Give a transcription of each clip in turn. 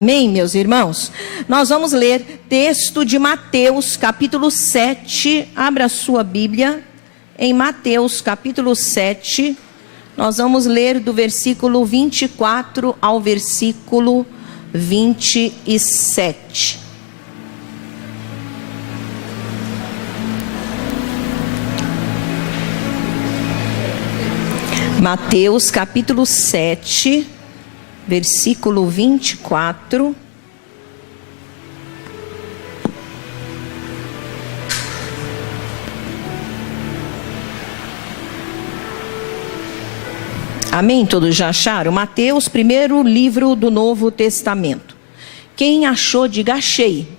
Amém, meus irmãos? Nós vamos ler texto de Mateus, capítulo 7. Abra a sua Bíblia em Mateus, capítulo 7. Nós vamos ler do versículo 24 ao versículo 27. Mateus, capítulo 7. Versículo 24. Amém? Todos já acharam? Mateus, primeiro livro do Novo Testamento. Quem achou, diga achei.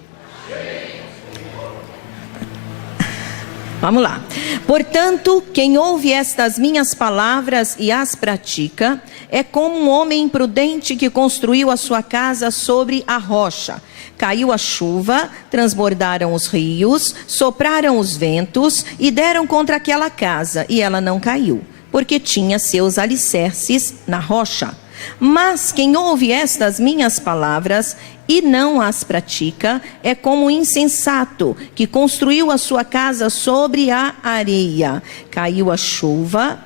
Vamos lá. Portanto, quem ouve estas minhas palavras e as pratica, é como um homem prudente que construiu a sua casa sobre a rocha. Caiu a chuva, transbordaram os rios, sopraram os ventos e deram contra aquela casa, e ela não caiu, porque tinha seus alicerces na rocha. Mas quem ouve estas minhas palavras e não as pratica, é como um insensato que construiu a sua casa sobre a areia. Caiu a chuva,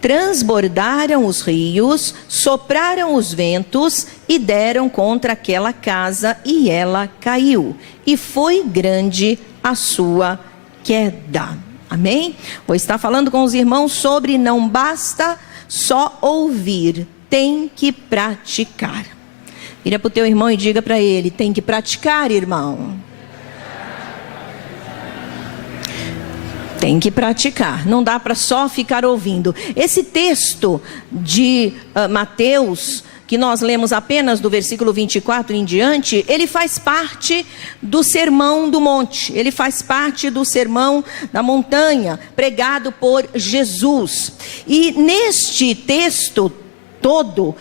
transbordaram os rios, sopraram os ventos e deram contra aquela casa, e ela caiu. E foi grande a sua queda. Amém? Vou estar falando com os irmãos sobre não basta só ouvir, tem que praticar. Vira para o teu irmão e diga para ele: tem que praticar, irmão. Tem que praticar, não dá para só ficar ouvindo. Esse texto de Mateus, que nós lemos apenas do versículo 24 em diante, ele faz parte do Sermão do Monte, ele faz parte do Sermão da Montanha, pregado por Jesus. E neste texto todo,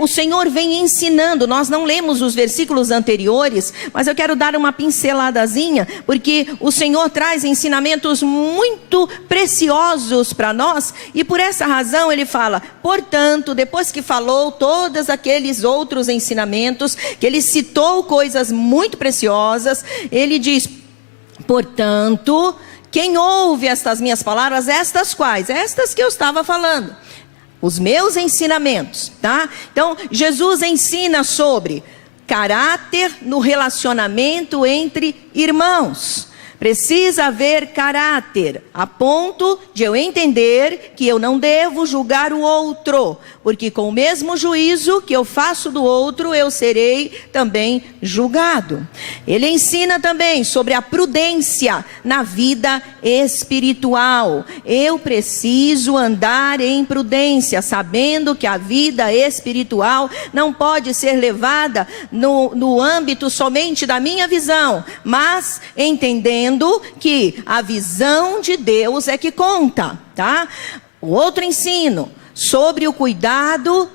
o Senhor vem ensinando. Nós não lemos os versículos anteriores, mas eu quero dar uma pinceladazinha, porque o Senhor traz ensinamentos muito preciosos para nós, e por essa razão ele fala, portanto, depois que falou todos aqueles outros ensinamentos, que ele citou coisas muito preciosas, ele diz, portanto, quem ouve estas minhas palavras, estas quais? Estas que eu estava falando. Os meus ensinamentos, tá? Então, Jesus ensina sobre caráter no relacionamento entre irmãos. Precisa haver caráter, a ponto de eu entender que eu não devo julgar o outro, porque com o mesmo juízo que eu faço do outro, eu serei também julgado. Ele ensina também sobre a prudência na vida espiritual. Eu preciso andar em prudência, sabendo que a vida espiritual não pode ser levada no âmbito somente da minha visão, mas entendendo que a visão de Deus é que conta, tá? O outro ensino sobre o cuidado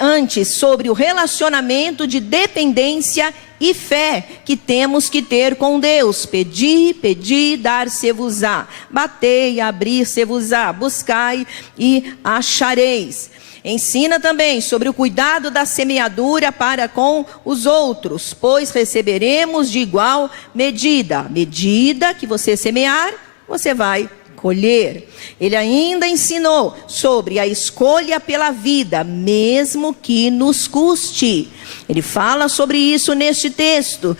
antes sobre o relacionamento de dependência e fé que temos que ter com Deus. Pedi, dar-se-vos-á. Batei, abrir-se-vos-á. Buscai e achareis. Ensina também sobre o cuidado da semeadura para com os outros, pois receberemos de igual medida. Medida que você semear, você vai colher. Ele ainda ensinou sobre a escolha pela vida, mesmo que nos custe. Ele fala sobre isso neste texto,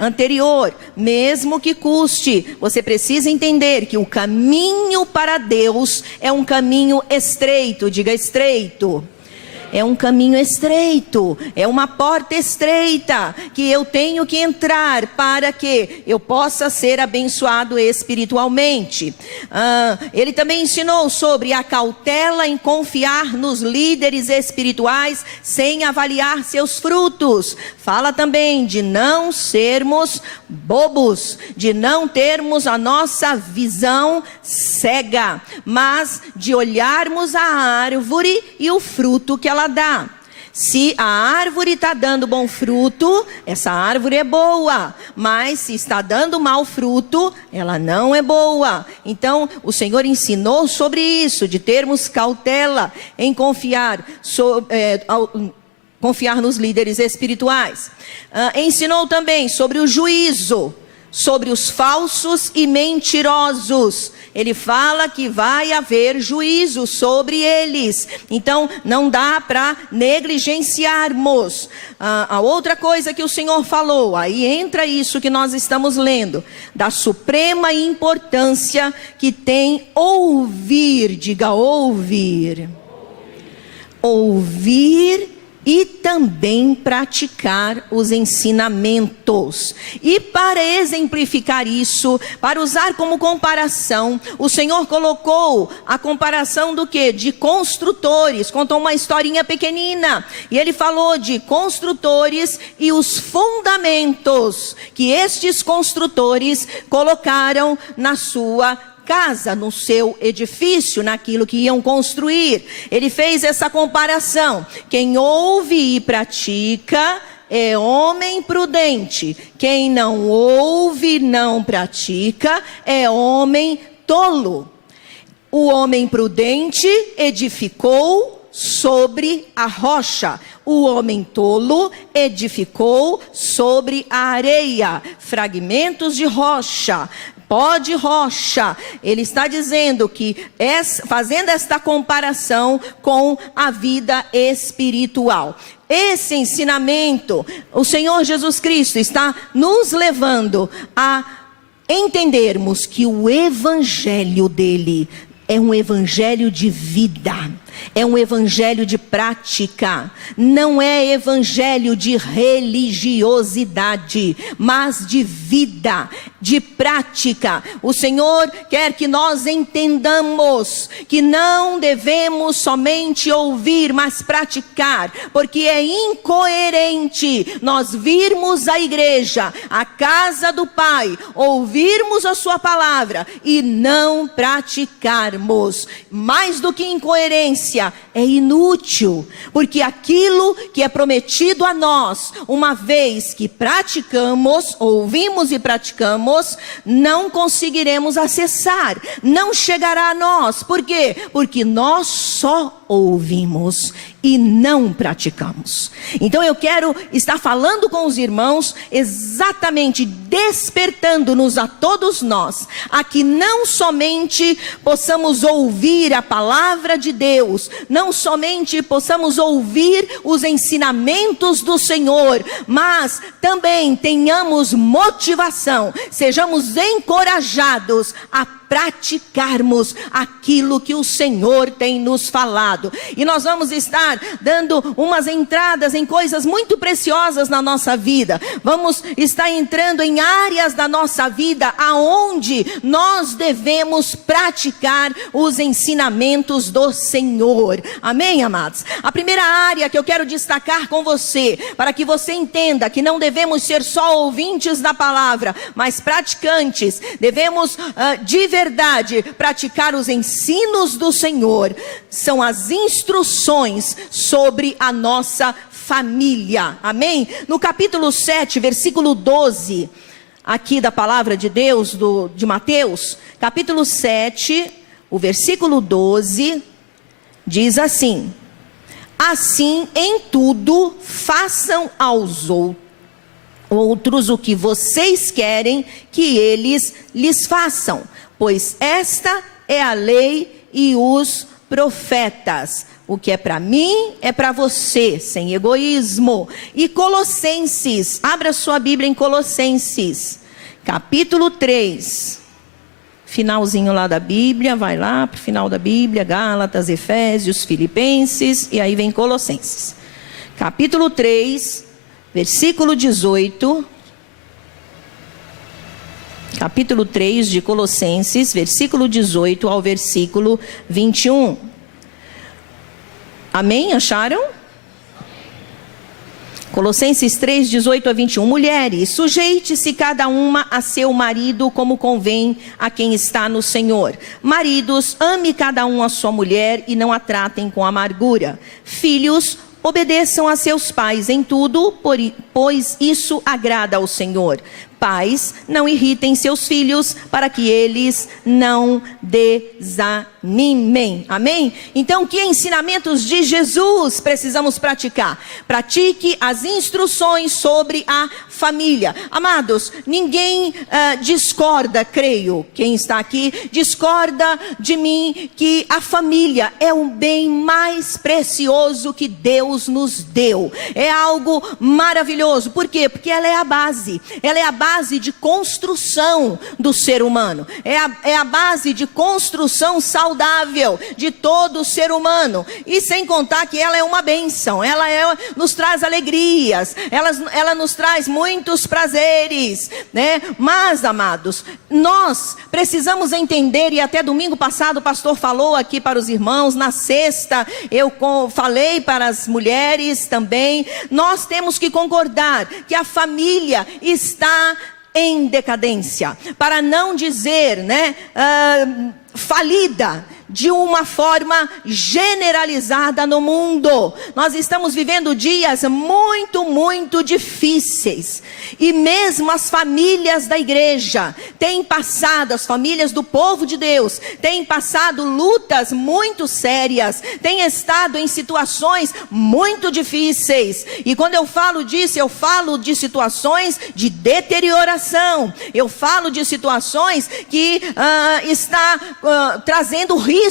anterior. Mesmo que custe, você precisa entender que o caminho para Deus é um caminho estreito. Diga estreito. É um caminho estreito, é uma porta estreita que eu tenho que entrar para que eu possa ser abençoado espiritualmente. Ele também ensinou sobre a cautela em confiar nos líderes espirituais sem avaliar seus frutos. Fala também de não sermos bobos, de não termos a nossa visão cega, mas de olharmos a árvore e o fruto que ela dá. Se a árvore está dando bom fruto, essa árvore é boa. Mas se está dando mau fruto, ela não é boa. Então, o Senhor ensinou sobre isso, de termos cautela em confiar confiar nos líderes espirituais. Ensinou também sobre o juízo, sobre os falsos e mentirosos. Ele fala que vai haver juízo sobre eles. Então, não dá para negligenciarmos. A outra coisa que o Senhor falou, aí entra isso que nós estamos lendo, da suprema importância que tem ouvir, diga ouvir. Ouvir e também praticar os ensinamentos. E para exemplificar isso, para usar como comparação, o Senhor colocou a comparação do quê? De construtores. Contou uma historinha pequenina. E ele falou de construtores e os fundamentos que estes construtores colocaram na sua casa, no seu edifício, naquilo que iam construir. Ele fez essa comparação. Quem ouve e pratica é homem prudente. Quem não ouve e não pratica é homem tolo. O homem prudente edificou sobre a rocha. O homem tolo edificou sobre a areia. Fragmentos de rocha. Pó de rocha. Ele está dizendo que, fazendo esta comparação com a vida espiritual. Esse ensinamento, o Senhor Jesus Cristo está nos levando a entendermos que o evangelho dele é um evangelho de vida. É um evangelho de prática, não é evangelho de religiosidade, mas de vida, de prática. O Senhor quer que nós entendamos que não devemos somente ouvir, mas praticar, porque é incoerente nós virmos à igreja, à casa do Pai, ouvirmos a sua palavra e não praticarmos. Mais do que incoerência, é inútil, porque aquilo que é prometido a nós, uma vez que praticamos, ouvimos e praticamos, não conseguiremos acessar, não chegará a nós. Por quê? Porque nós só ouvimos e não praticamos. Então eu quero estar falando com os irmãos, exatamente despertando-nos a todos nós, a que não somente possamos ouvir a palavra de Deus, não somente possamos ouvir os ensinamentos do Senhor, mas também tenhamos motivação, sejamos encorajados a praticarmos aquilo que o Senhor tem nos falado. E nós vamos estar dando umas entradas em coisas muito preciosas na nossa vida. Vamos estar entrando em áreas da nossa vida aonde nós devemos praticar os ensinamentos do Senhor. Amém, amados? A primeira área que eu quero destacar com você, para que você entenda que não devemos ser só ouvintes da palavra, mas praticantes. Devemos de verdade praticar os ensinos do Senhor. São as instruções sobre a nossa família. Amém? No capítulo 7, versículo 12, aqui da palavra de Deus, de Mateus, capítulo 7, o versículo 12, diz assim: assim em tudo façam aos outros o que vocês querem que eles lhes façam, pois esta é a lei e os profetas. O que é para mim é para você, sem egoísmo. E Colossenses, abra sua Bíblia em Colossenses, capítulo 3, finalzinho lá da Bíblia, vai lá para o final da Bíblia, Gálatas, Efésios, Filipenses, e aí vem Colossenses. Capítulo 3, versículo 18... capítulo 3 de Colossenses, versículo 18 ao versículo 21. Amém? Acharam? Colossenses 3, 18 a 21. Mulheres, sujeite-se cada uma a seu marido como convém a quem está no Senhor. Maridos, ame cada um a sua mulher e não a tratem com amargura. Filhos, obedeçam a seus pais em tudo, pois isso agrada ao Senhor. Pais, não irritem seus filhos, para que eles não desanimem. Amém? Então, que ensinamentos de Jesus precisamos praticar? Pratique as instruções sobre a família. Amados, ninguém discorda, creio, quem está aqui, discorda de mim que a família é o bem mais precioso que Deus nos deu. É algo maravilhoso. Por quê? Porque ela é a base. Ela é a base de construção do ser humano. É a base de construção saudável de todo ser humano. E sem contar que ela é uma bênção. Ela nos traz alegrias. Ela nos traz muitos prazeres, né? Mas, amados, nós precisamos entender, e até domingo passado o pastor falou aqui para os irmãos, na sexta eu falei para as mulheres também, nós temos que concordar que a família está em decadência, para não dizer, né, falida, de uma forma generalizada no mundo. Nós estamos vivendo dias muito, muito difíceis. E mesmo as famílias da igreja têm passado, as famílias do povo de Deus, têm passado lutas muito sérias, têm estado em situações muito difíceis. E quando eu falo disso, eu falo de situações de deterioração. Eu falo de situações que está trazendo riscos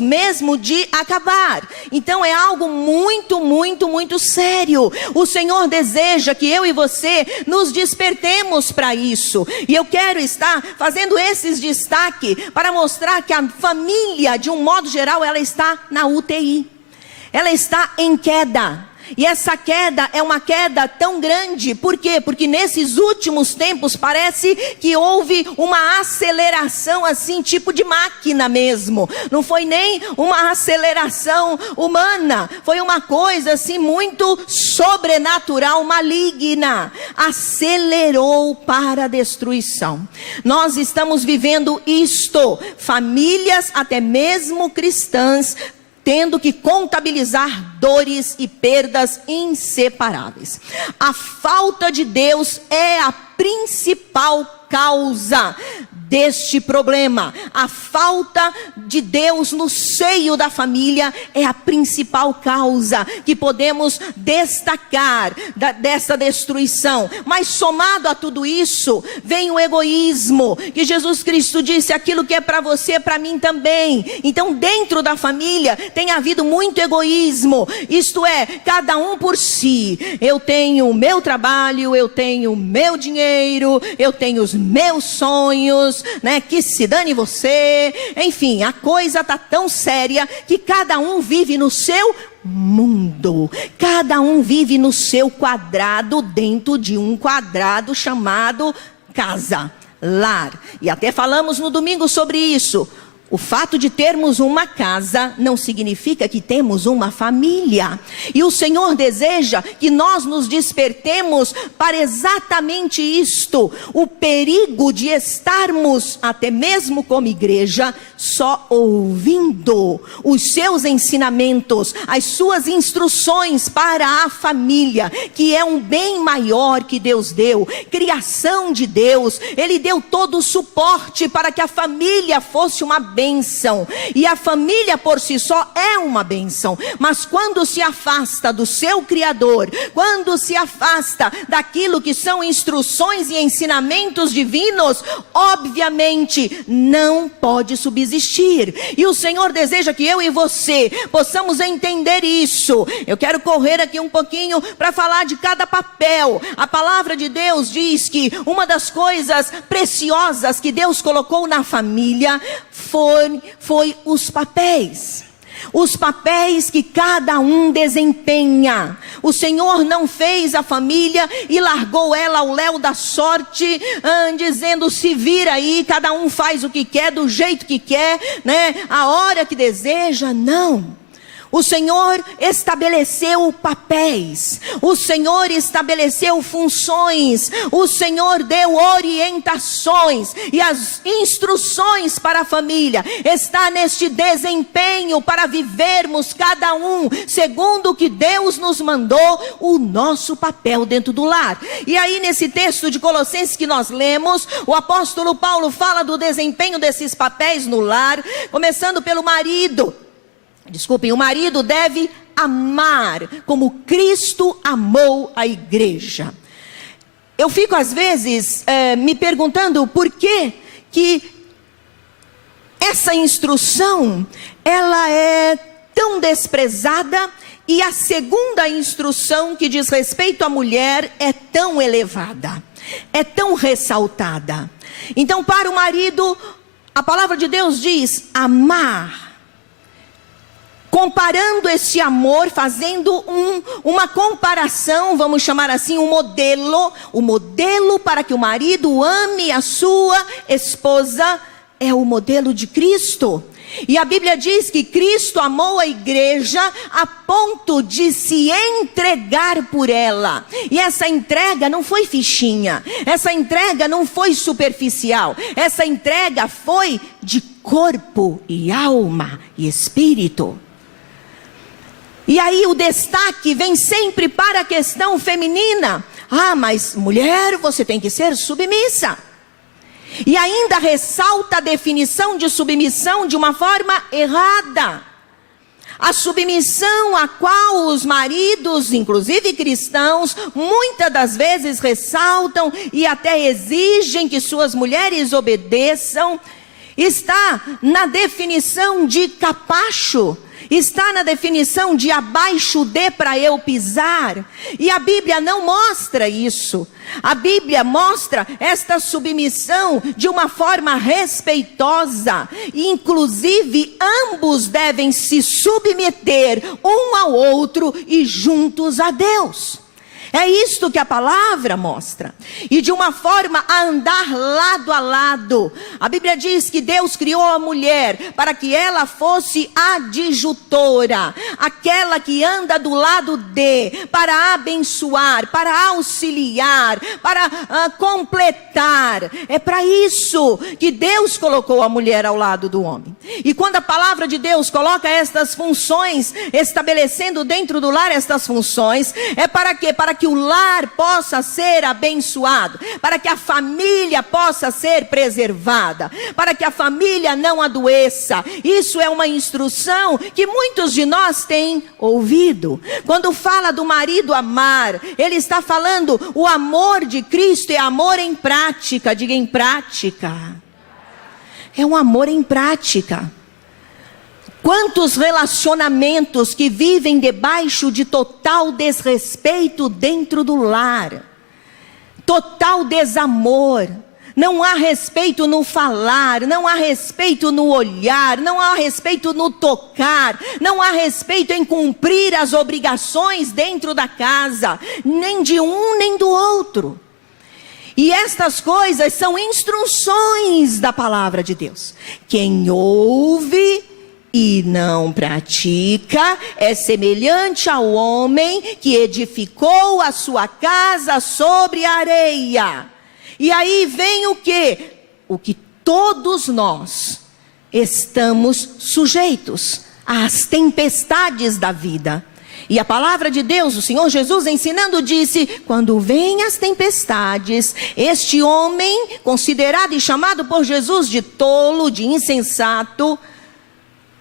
mesmo de acabar. Então é algo muito, muito, muito sério. O Senhor deseja que eu e você nos despertemos para isso. E eu quero estar fazendo esses destaques para mostrar que a família, de um modo geral, ela está na UTI. Ela está em queda. E essa queda é uma queda tão grande. Por quê? Porque nesses últimos tempos parece que houve uma aceleração assim, tipo de máquina mesmo. Não foi nem uma aceleração humana. Foi uma coisa assim muito sobrenatural, maligna. Acelerou para a destruição. Nós estamos vivendo isto. Famílias, até mesmo cristãs, tendo que contabilizar dores e perdas inseparáveis. A falta de Deus é a principal causa deste problema. A falta de Deus no seio da família é a principal causa que podemos destacar dessa destruição. Mas somado a tudo isso, vem o egoísmo, que Jesus Cristo disse: aquilo que é para você, é para mim também. Então dentro da família tem havido muito egoísmo, isto é, cada um por si. Eu tenho o meu trabalho, eu tenho o meu dinheiro, eu tenho os meus sonhos, né? Que se dane você. Enfim, a coisa está tão séria que cada um vive no seu mundo. Cada um vive no seu quadrado, dentro de um quadrado chamado casa, lar. E até falamos no domingo sobre isso. O fato de termos uma casa não significa que temos uma família. E o Senhor deseja que nós nos despertemos para exatamente isto. O perigo de estarmos, até mesmo como igreja, só ouvindo os seus ensinamentos, as suas instruções para a família, que é um bem maior que Deus deu, criação de Deus. Ele deu todo o suporte para que a família fosse uma bênção, e a família por si só é uma bênção, mas quando se afasta do seu Criador, quando se afasta daquilo que são instruções e ensinamentos divinos, obviamente não pode subsistir. E o Senhor deseja que eu e você possamos entender isso. Eu quero correr aqui um pouquinho para falar de cada papel. A palavra de Deus diz que uma das coisas preciosas que Deus colocou na família foi os papéis. Os papéis que cada um desempenha. O Senhor não fez a família e largou ela ao léu da sorte, dizendo: se vira aí, cada um faz o que quer, do jeito que quer, né? A hora que deseja. Não. O Senhor estabeleceu papéis, o Senhor estabeleceu funções, o Senhor deu orientações e as instruções para a família. Está neste desempenho para vivermos cada um segundo o que Deus nos mandou, o nosso papel dentro do lar. E aí nesse texto de Colossenses que nós lemos, o apóstolo Paulo fala do desempenho desses papéis no lar, começando pelo marido. Desculpem, o marido deve amar como Cristo amou a igreja. Eu fico às vezes me perguntando por que essa instrução ela é tão desprezada e a segunda instrução que diz respeito à mulher é tão elevada, é tão ressaltada. Então, para o marido, a palavra de Deus diz amar. Comparando esse amor, fazendo uma comparação, vamos chamar assim, o modelo para que o marido ame a sua esposa é o modelo de Cristo. E a Bíblia diz que Cristo amou a igreja a ponto de se entregar por ela. E essa entrega não foi fichinha, essa entrega não foi superficial, essa entrega foi de corpo e alma e espírito. E aí o destaque vem sempre para a questão feminina. Ah, mas mulher, você tem que ser submissa. E ainda ressalta a definição de submissão de uma forma errada. A submissão a qual os maridos, inclusive cristãos, muitas das vezes ressaltam e até exigem que suas mulheres obedeçam, está na definição de capacho. Está na definição de abaixo de para eu pisar. E a Bíblia não mostra isso. A Bíblia mostra esta submissão de uma forma respeitosa. Inclusive, ambos devem se submeter um ao outro e juntos a Deus. É isto que a palavra mostra. E de uma forma a andar lado a lado. A Bíblia diz que Deus criou a mulher para que ela fosse adjutora. Aquela que anda do lado de, para abençoar, para auxiliar, para completar. É para isso que Deus colocou a mulher ao lado do homem. E quando a palavra de Deus coloca estas funções, estabelecendo dentro do lar estas funções, é para quê? Para que o lar possa ser abençoado, para que a família possa ser preservada, para que a família não adoeça. Isso é uma instrução que muitos de nós têm ouvido. Quando fala do marido amar, ele está falando o amor de Cristo é amor em prática. Diga em prática. É um amor em prática. Quantos relacionamentos que vivem debaixo de total desrespeito dentro do lar, total desamor, não há respeito no falar, não há respeito no olhar, não há respeito no tocar, não há respeito em cumprir as obrigações dentro da casa, nem de um nem do outro. E estas coisas são instruções da palavra de Deus. Quem ouve e não pratica é semelhante ao homem que edificou a sua casa sobre a areia. E aí vem o quê? O que todos nós estamos sujeitos às tempestades da vida. E a palavra de Deus, o Senhor Jesus ensinando disse, quando vêm as tempestades, este homem, considerado e chamado por Jesus de tolo, de insensato,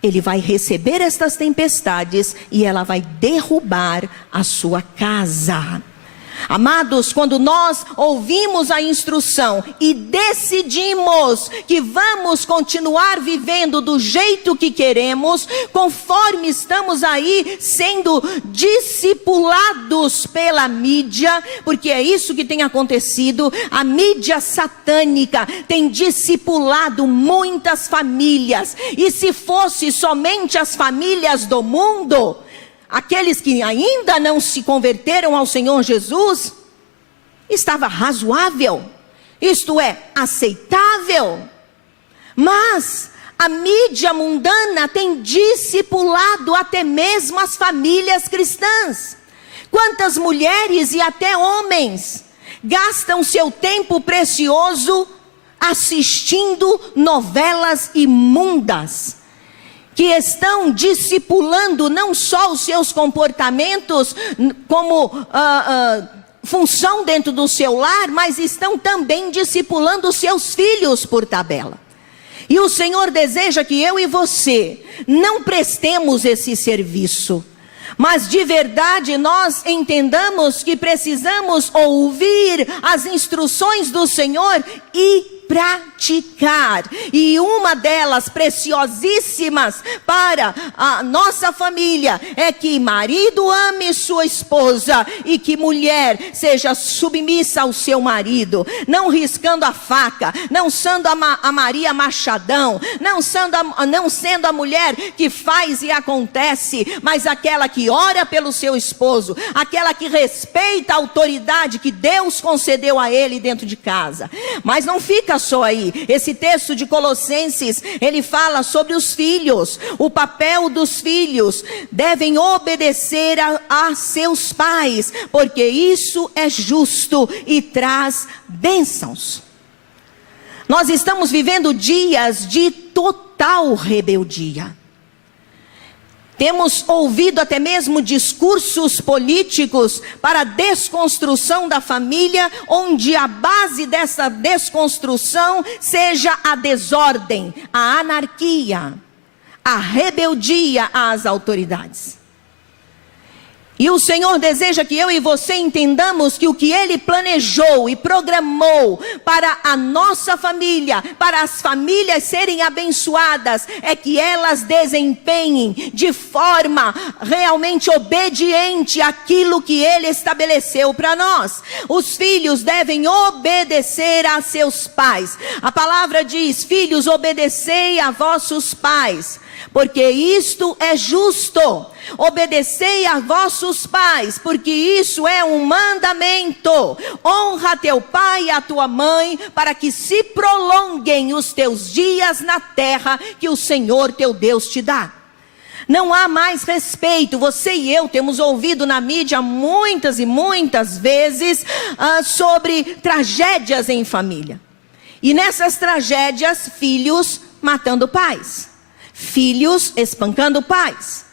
ele vai receber estas tempestades e ela vai derrubar a sua casa. Amados, quando nós ouvimos a instrução e decidimos que vamos continuar vivendo do jeito que queremos, conforme estamos aí sendo discipulados pela mídia, porque é isso que tem acontecido, a mídia satânica tem discipulado muitas famílias, e se fosse somente as famílias do mundo, aqueles que ainda não se converteram ao Senhor Jesus, estava razoável, isto é, aceitável. Mas A mídia mundana tem discipulado até mesmo as famílias cristãs. Quantas mulheres e até homens gastam seu tempo precioso assistindo novelas imundas, que estão discipulando não só os seus comportamentos como função dentro do seu lar, mas estão também discipulando os seus filhos por tabela. E o Senhor deseja que eu e você não prestemos esse serviço, mas de verdade nós entendamos que precisamos ouvir as instruções do Senhor e praticar. E uma delas, preciosíssimas para a nossa família, é que marido ame sua esposa e que mulher seja submissa ao seu marido, não riscando a faca, não sendo a Maria Machadão, não sendo a mulher que faz e acontece, mas aquela que ora pelo seu esposo, aquela que respeita a autoridade que Deus concedeu a ele dentro de casa. Mas não fica só aí. Esse texto de Colossenses, ele fala sobre os filhos. O papel dos filhos: devem obedecer a seus pais, porque isso é justo e traz bênçãos. Nós estamos vivendo dias de total rebeldia. Temos ouvido até mesmo discursos políticos para a desconstrução da família, onde a base dessa desconstrução seja a desordem, a anarquia, a rebeldia às autoridades. E o Senhor deseja que eu e você entendamos que o que Ele planejou e programou para a nossa família, para as famílias serem abençoadas, é que elas desempenhem de forma realmente obediente aquilo que Ele estabeleceu para nós. Os filhos devem obedecer a seus pais. A palavra diz: filhos, obedecei a vossos pais, porque isto é justo. Obedecei a vossos pais, porque isso é um mandamento. Honra teu pai e a tua mãe, para que se prolonguem os teus dias na terra que o Senhor teu Deus te dá. Não há mais respeito. Você e eu temos ouvido na mídia muitas e muitas vezes sobre tragédias em família. E nessas tragédias, filhos matando pais, filhos espancando pais.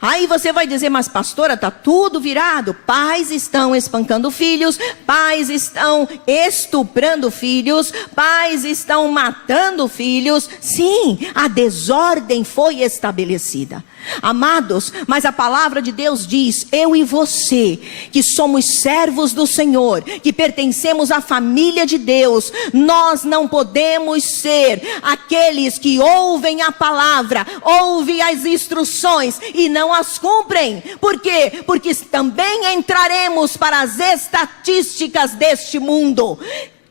Aí você vai dizer: mas pastora, está tudo virado. Pais estão espancando filhos, pais estão estuprando filhos, pais estão matando filhos. Sim, a desordem foi estabelecida. Amados, mas a palavra de Deus diz: eu e você, que somos servos do Senhor, que pertencemos à família de Deus, nós não podemos ser aqueles que ouvem a palavra, ouvem as instruções e não as cumprem. Por quê? Porque também entraremos para as estatísticas deste mundo.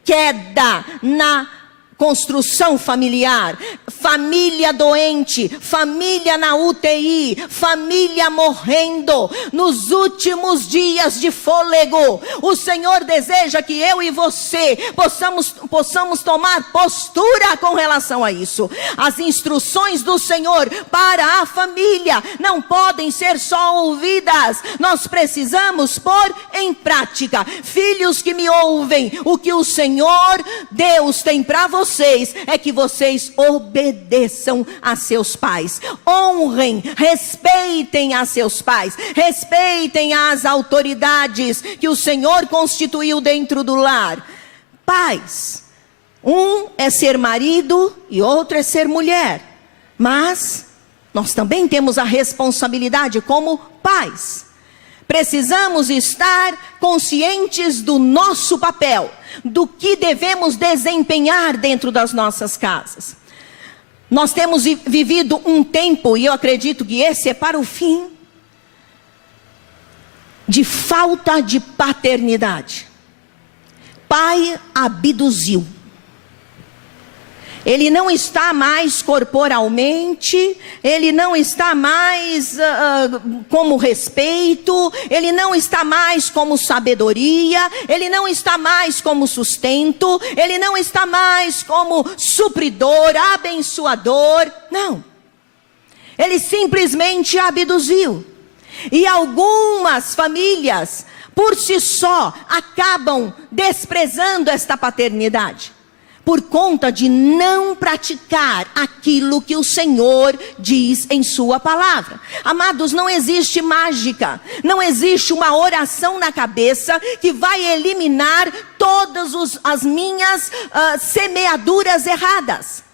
Queda na construção familiar, família doente, família na UTI, família morrendo, nos últimos dias de fôlego. O Senhor deseja que eu e você possamos tomar postura com relação a isso. As instruções do Senhor para a família não podem ser só ouvidas, nós precisamos pôr em prática. Filhos que me ouvem, o que o Senhor Deus tem para vocês é que vocês obedeçam a seus pais, honrem, respeitem a seus pais, respeitem as autoridades que o Senhor constituiu dentro do lar. Pais, um é ser marido e outro é ser mulher, mas nós também temos a responsabilidade como pais. Precisamos estar conscientes do nosso papel, do que devemos desempenhar dentro das nossas casas. Nós temos vivido um tempo, e eu acredito que esse é para o fim, de falta de paternidade. Pai abduziu. Ele não está mais corporalmente, ele não está mais como respeito, ele não está mais como sabedoria, ele não está mais como sustento, ele não está mais como supridor, abençoador, não. Ele simplesmente abduziu. E algumas famílias, por si só, acabam desprezando esta paternidade, por conta de não praticar aquilo que o Senhor diz em sua palavra. Amados, não existe mágica, não existe uma oração na cabeça que vai eliminar todas as minhas semeaduras erradas.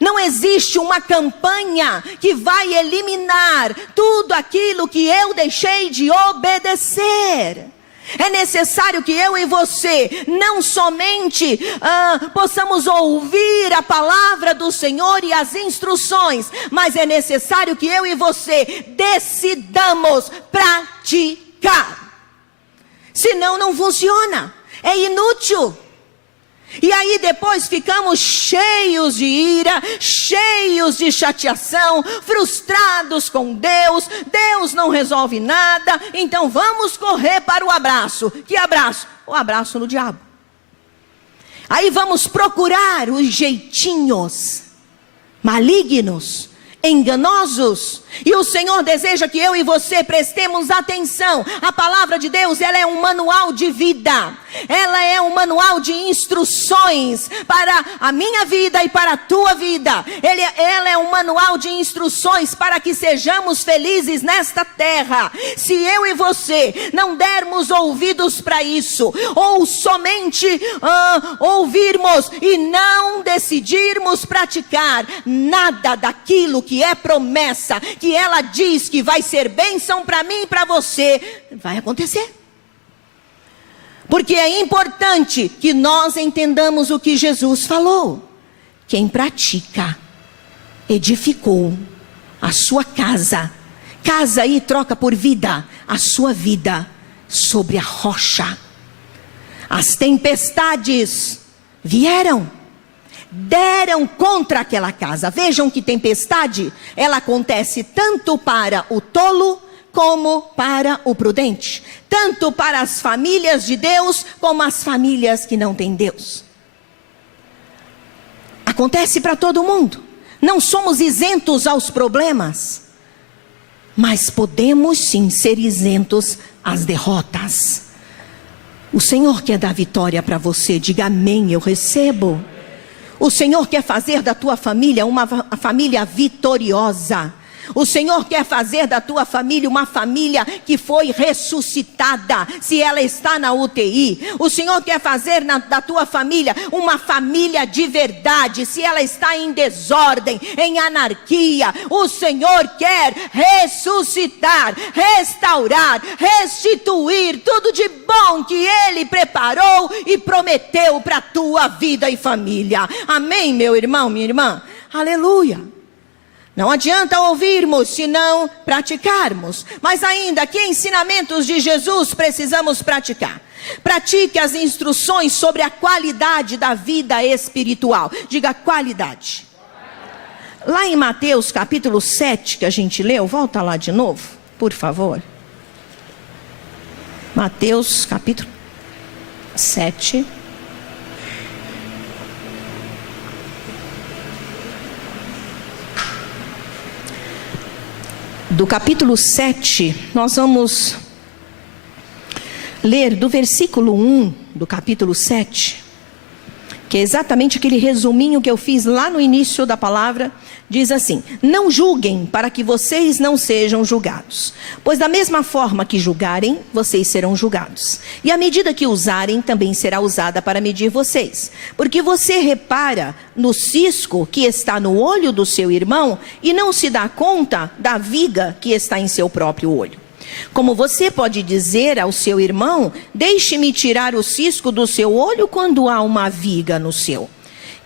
Não existe uma campanha que vai eliminar tudo aquilo que eu deixei de obedecer. É necessário que eu e você não somente possamos ouvir a palavra do Senhor e as instruções, mas é necessário que eu e você decidamos praticar. Senão não funciona, é inútil. E aí depois ficamos cheios de ira, cheios de chateação, frustrados com Deus. Deus não resolve nada, então vamos correr para o abraço. Que abraço? O abraço no diabo. Aí vamos procurar os jeitinhos malignos, enganosos. E o Senhor deseja que eu e você prestemos atenção. A palavra de Deus, ela é um manual de vida. Ela é um manual de instruções para a minha vida e para a tua vida. Ela é um manual de instruções para que sejamos felizes nesta terra. Se eu e você não dermos ouvidos para isso, ou somente ouvirmos e não decidirmos praticar nada daquilo que é promessa, que ela diz que vai ser bênção para mim e para você, vai acontecer. Porque é importante que nós entendamos o que Jesus falou. Quem pratica, edificou a sua casa. Casa aí troca por vida, a sua vida sobre a rocha. As tempestades vieram, deram contra aquela casa. Vejam que tempestade, ela acontece tanto para o tolo como para o prudente, tanto para as famílias de Deus como as famílias que não têm Deus. Acontece para todo mundo. Não somos isentos aos problemas, mas podemos sim ser isentos às derrotas. O Senhor quer dar vitória para você. Diga amém, eu recebo. O Senhor quer fazer da tua família uma família vitoriosa. O Senhor quer fazer da tua família uma família que foi ressuscitada, se ela está na UTI. O Senhor quer fazer da tua família uma família de verdade, se ela está em desordem, em anarquia. O Senhor quer ressuscitar, restaurar, restituir tudo de bom que Ele preparou e prometeu para a tua vida e família. Amém, meu irmão, minha irmã? Aleluia. Não adianta ouvirmos se não praticarmos. Mas ainda, que ensinamentos de Jesus precisamos praticar? Pratique as instruções sobre a qualidade da vida espiritual. Diga qualidade. Lá em Mateus capítulo 7, que a gente leu, volta lá de novo, por favor. Mateus capítulo 7. Do capítulo 7, nós vamos ler do versículo 1 do capítulo 7, que é exatamente aquele resuminho que eu fiz lá no início da palavra. Diz assim: não julguem para que vocês não sejam julgados, pois da mesma forma que julgarem, vocês serão julgados, e a medida que usarem também será usada para medir vocês. Porque você repara no cisco que está no olho do seu irmão e não se dá conta da viga que está em seu próprio olho. Como você pode dizer ao seu irmão: deixe-me tirar o cisco do seu olho, quando há uma viga no seu?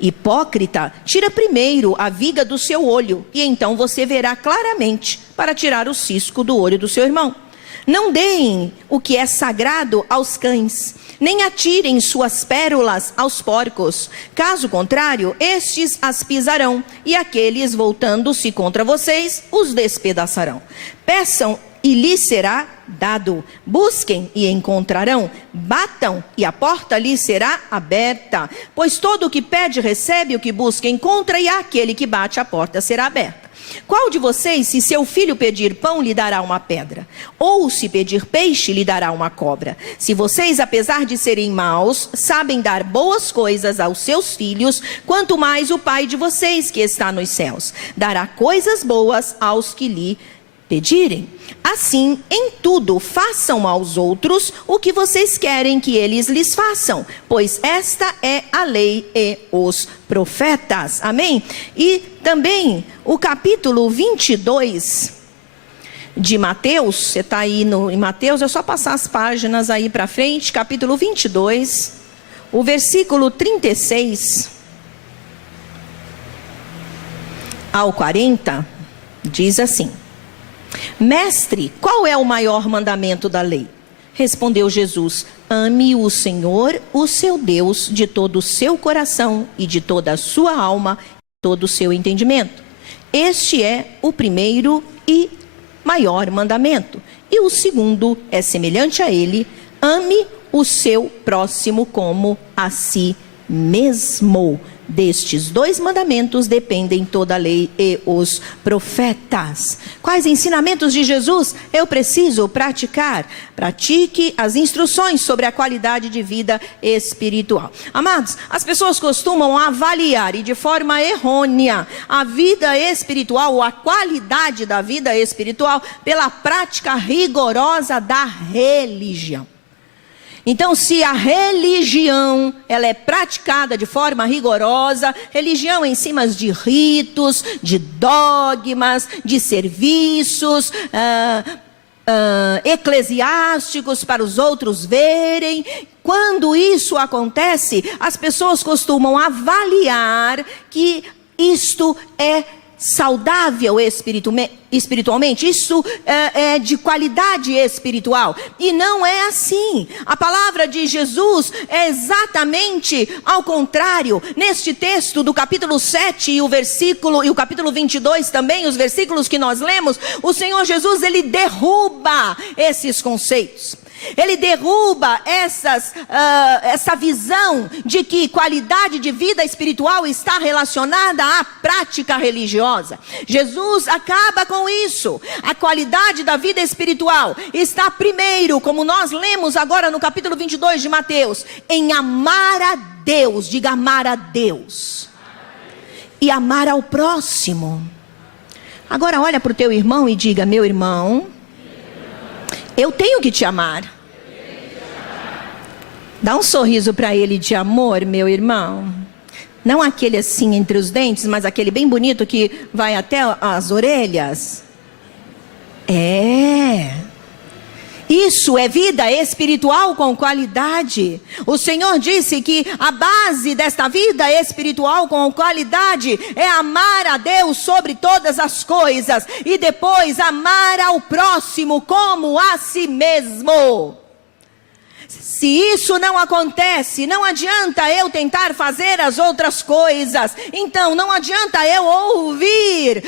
Hipócrita, tira primeiro a viga do seu olho, e então você verá claramente para tirar o cisco do olho do seu irmão. Não deem o que é sagrado aos cães, nem atirem suas pérolas aos porcos. Caso contrário, estes as pisarão, e aqueles, voltando-se contra vocês, os despedaçarão. Peçam e lhes será dado. Busquem e encontrarão. Batam e a porta lhes será aberta. Pois todo o que pede recebe, o que busca encontra, e aquele que bate a porta será aberta. Qual de vocês, se seu filho pedir pão, lhe dará uma pedra? Ou se pedir peixe, lhe dará uma cobra? Se vocês, apesar de serem maus, sabem dar boas coisas aos seus filhos, quanto mais o Pai de vocês, que está nos céus, dará coisas boas aos que lhe pedirem. Assim, em tudo, façam aos outros o que vocês querem que eles lhes façam, pois esta é a lei e os profetas. Amém? E também o capítulo 22 de Mateus, você está aí em Mateus, é só passar as páginas aí para frente, capítulo 22, o versículo 36 ao 40, diz assim: Mestre, qual é o maior mandamento da lei? Respondeu Jesus: ame o Senhor, o seu Deus, de todo o seu coração e de toda a sua alma, e todo o seu entendimento. Este é o primeiro e maior mandamento. E o segundo é semelhante a ele: ame o seu próximo como a si mesmo. Destes dois mandamentos dependem toda a lei e os profetas. Quais ensinamentos de Jesus eu preciso praticar? Pratique as instruções sobre a qualidade de vida espiritual. Amados, as pessoas costumam avaliar, e de forma errônea, a vida espiritual ou a qualidade da vida espiritual pela prática rigorosa da religião. Então, se a religião, ela é praticada de forma rigorosa, religião em cima de ritos, de dogmas, de serviços eclesiásticos para os outros verem, quando isso acontece, as pessoas costumam avaliar que isto é saudável espiritualmente, isso é de qualidade espiritual, e não é assim. A palavra de Jesus é exatamente ao contrário. Neste texto do capítulo 7 e o capítulo 22 também, os versículos que nós lemos, o Senhor Jesus, ele derruba esses conceitos. Ele derruba essa visão de que qualidade de vida espiritual está relacionada à prática religiosa. Jesus acaba com isso. A qualidade da vida espiritual está primeiro, como nós lemos agora no capítulo 22 de Mateus, em amar a Deus. Diga: amar a Deus. E amar ao próximo. Agora olha para o teu irmão e diga: meu irmão, eu tenho que te amar. Dá um sorriso para ele de amor, meu irmão. Não aquele assim entre os dentes, mas aquele bem bonito que vai até as orelhas. Isso é vida espiritual com qualidade. O Senhor disse que a base desta vida espiritual com qualidade é amar a Deus sobre todas as coisas e depois amar ao próximo como a si mesmo. Se isso não acontece, não adianta eu tentar fazer as outras coisas. Então não adianta eu ouvir: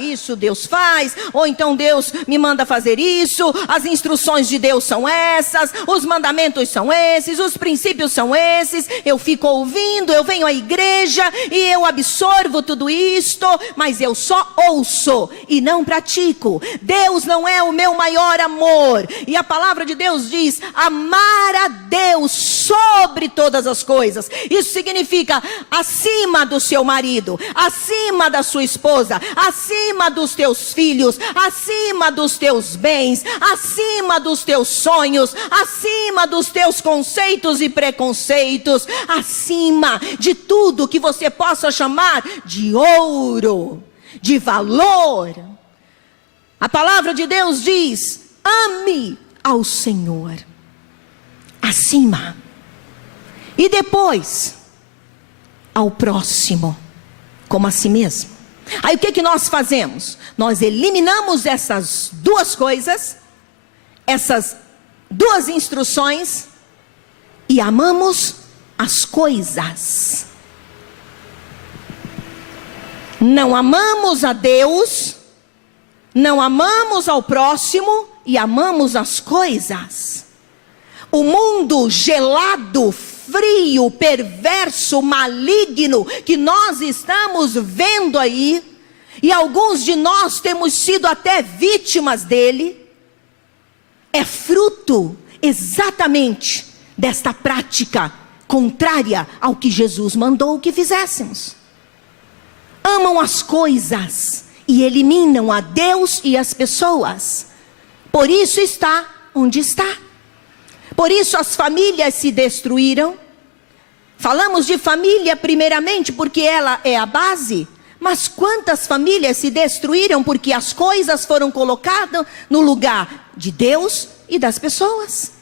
isso Deus faz, ou então Deus me manda fazer isso, as instruções de Deus são essas, os mandamentos são esses, os princípios são esses. Eu fico ouvindo, eu venho à igreja e eu absorvo tudo isto, mas eu só ouço e não pratico. Deus não é o meu maior amor. E a palavra de Deus diz: amar a Deus sobre todas as coisas. Isso significa acima do seu marido, acima da sua esposa, acima dos teus filhos, acima dos teus bens, acima dos teus sonhos, acima dos teus conceitos e preconceitos, acima de tudo que você possa chamar de ouro, de valor. A palavra de Deus diz: ame ao Senhor. Acima. E depois, ao próximo, como a si mesmo. Aí o que nós fazemos? Nós eliminamos essas duas coisas essas duas instruções e amamos as coisas. Não amamos a Deus, não amamos ao próximo e amamos as coisas. O mundo gelado, frio, perverso, maligno que nós estamos vendo aí, e alguns de nós temos sido até vítimas dele, é fruto exatamente desta prática contrária ao que Jesus mandou que fizéssemos. Amam as coisas e eliminam a Deus e as pessoas. Por isso está onde está. Por isso as famílias se destruíram. Falamos de família primeiramente porque ela é a base. Mas quantas famílias se destruíram porque as coisas foram colocadas no lugar de Deus e das pessoas?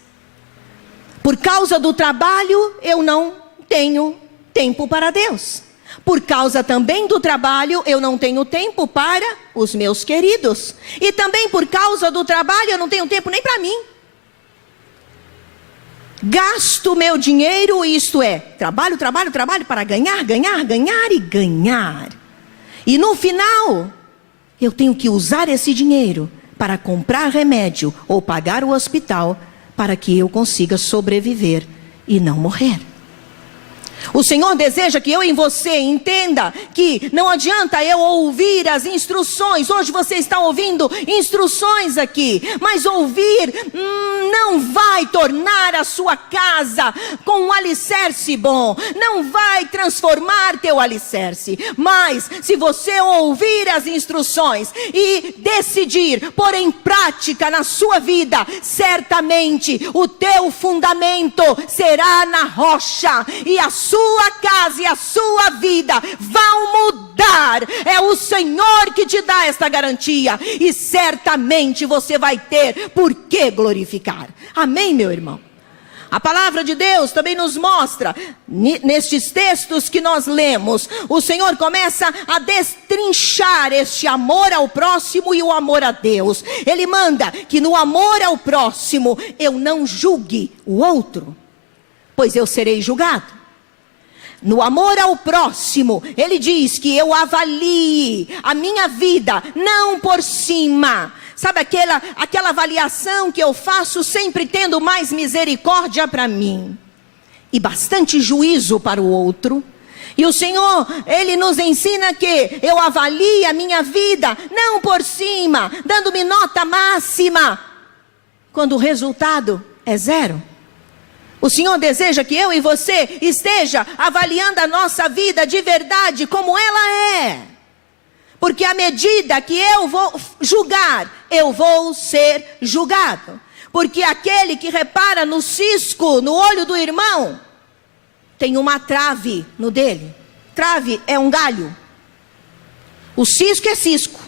Por causa do trabalho, eu não tenho tempo para Deus. Por causa também do trabalho, eu não tenho tempo para os meus queridos. E também por causa do trabalho, eu não tenho tempo nem para mim. Gasto meu dinheiro, isto é, trabalho para ganhar. E no final, eu tenho que usar esse dinheiro para comprar remédio ou pagar o hospital para que eu consiga sobreviver e não morrer. O Senhor deseja que eu e você entenda que não adianta eu ouvir as instruções. Hoje você está ouvindo instruções aqui, mas ouvir não vai tornar a sua casa com um alicerce bom, não vai transformar teu alicerce. Mas se você ouvir as instruções e decidir pôr em prática na sua vida, certamente o teu fundamento será na rocha e a sua casa e a sua vida vão mudar. É o Senhor que te dá esta garantia e certamente você vai ter por que glorificar. Amém, meu irmão? A palavra de Deus também nos mostra, nestes textos que nós lemos, o Senhor começa a destrinchar este amor ao próximo e o amor a Deus. Ele manda que no amor ao próximo eu não julgue o outro, pois eu serei julgado. No amor ao próximo, ele diz que eu avalie a minha vida, não por cima. Sabe aquela avaliação que eu faço sempre tendo mais misericórdia para mim e bastante juízo para o outro? E o Senhor, Ele nos ensina que eu avalie a minha vida, não por cima, dando-me nota máxima, quando o resultado é 0. O Senhor deseja que eu e você esteja avaliando a nossa vida de verdade como ela é. Porque à medida que eu vou julgar, eu vou ser julgado. Porque aquele que repara no cisco, no olho do irmão, tem uma trave no dele. Trave é um galho. O cisco é cisco.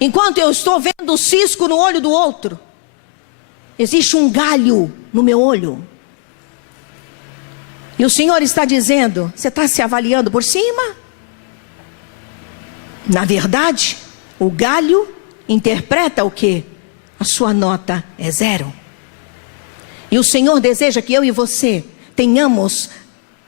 Enquanto eu estou vendo o cisco no olho do outro, existe um galho no meu olho. E o Senhor está dizendo, você está se avaliando por cima? Na verdade, o galho interpreta o quê? A sua nota é 0. E o Senhor deseja que eu e você tenhamos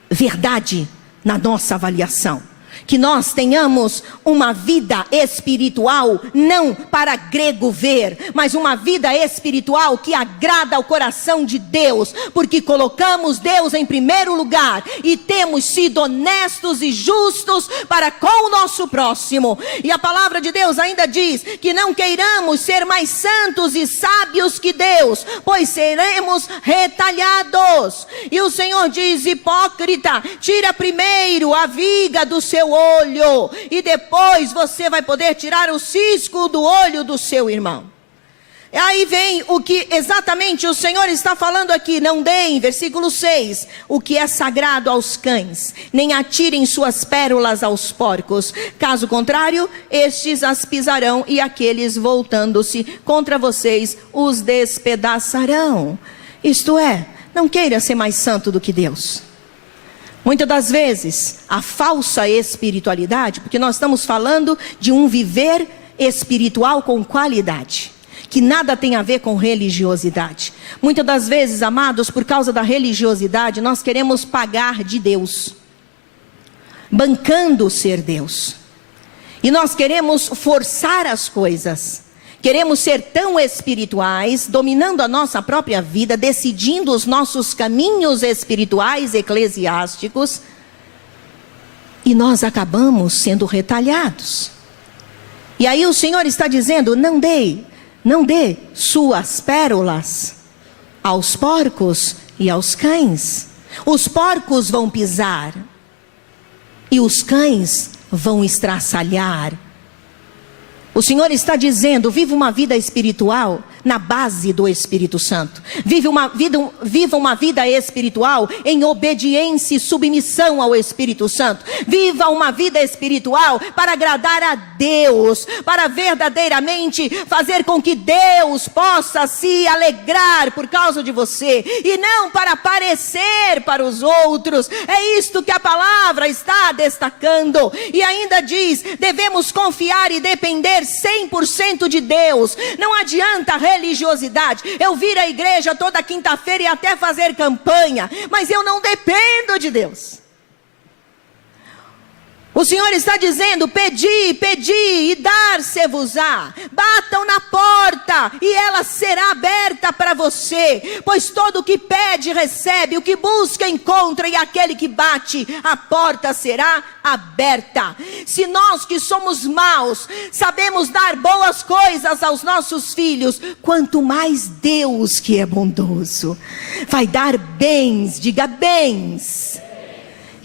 verdade na nossa avaliação. Que nós tenhamos uma vida espiritual, não para grego ver, mas uma vida espiritual que agrada ao coração de Deus, porque colocamos Deus em primeiro lugar e temos sido honestos e justos para com o nosso próximo. E a palavra de Deus ainda diz que não queiramos ser mais santos e sábios que Deus, pois seremos retalhados. E o Senhor diz, hipócrita, tira primeiro a viga do seu olho, e depois você vai poder tirar o cisco do olho do seu irmão. Aí vem o que exatamente o Senhor está falando aqui. Não deem, versículo 6, o que é sagrado aos cães, nem atirem suas pérolas aos porcos, caso contrário, estes as pisarão, e aqueles voltando-se contra vocês os despedaçarão. Isto é, não queira ser mais santo do que Deus. Muitas das vezes, a falsa espiritualidade, porque nós estamos falando de um viver espiritual com qualidade, que nada tem a ver com religiosidade. Muitas das vezes, amados, por causa da religiosidade, nós queremos pagar de Deus, bancando ser Deus. E nós queremos forçar as coisas. Queremos ser tão espirituais, dominando a nossa própria vida, decidindo os nossos caminhos espirituais, eclesiásticos, e nós acabamos sendo retalhados. E aí o Senhor está dizendo: não dê suas pérolas aos porcos e aos cães. Os porcos vão pisar e os cães vão estraçalhar. O Senhor está dizendo: viva uma vida espiritual na base do Espírito Santo. Viva uma vida espiritual em obediência e submissão ao Espírito Santo. Viva uma vida espiritual para agradar a Deus, para verdadeiramente fazer com que Deus possa se alegrar por causa de você, e não para aparecer para os outros. É isto que a palavra está destacando. E ainda diz: devemos confiar e depender 100% de Deus. Não adianta religiosidade, eu vir à igreja toda quinta-feira e até fazer campanha, mas eu não dependo de Deus. O Senhor está dizendo: pedi e dar-se-vos-á. Batam na porta e ela será aberta para você. Pois todo o que pede recebe, o que busca encontra, e aquele que bate, a porta será aberta. Se nós que somos maus sabemos dar boas coisas aos nossos filhos, quanto mais Deus, que é bondoso, vai dar bens, diga bens.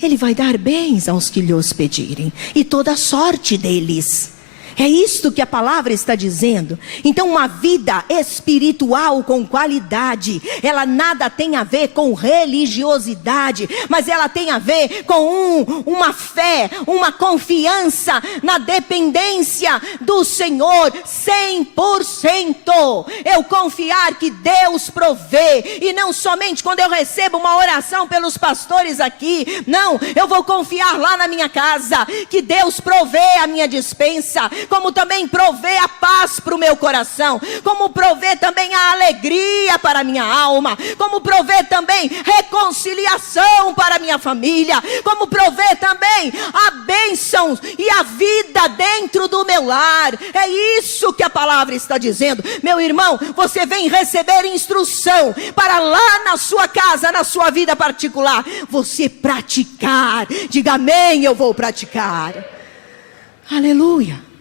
Ele vai dar bens aos que lhe os pedirem, e toda sorte deles. É isto que a palavra está dizendo. Então, uma vida espiritual com qualidade, ela nada tem a ver com religiosidade, mas ela tem a ver com uma fé, uma confiança na dependência do Senhor 100%. Eu confiar que Deus provê, e não somente quando eu recebo uma oração pelos pastores aqui. Não, eu vou confiar lá na minha casa que Deus provê a minha despensa, como também provê a paz para o meu coração, como provê também a alegria para a minha alma, como provê também reconciliação para a minha família, como provê também a bênção e a vida dentro do meu lar. É isso que a palavra está dizendo. Meu irmão, você vem receber instrução para lá na sua casa, na sua vida particular, você praticar. Diga amém, eu vou praticar. Aleluia.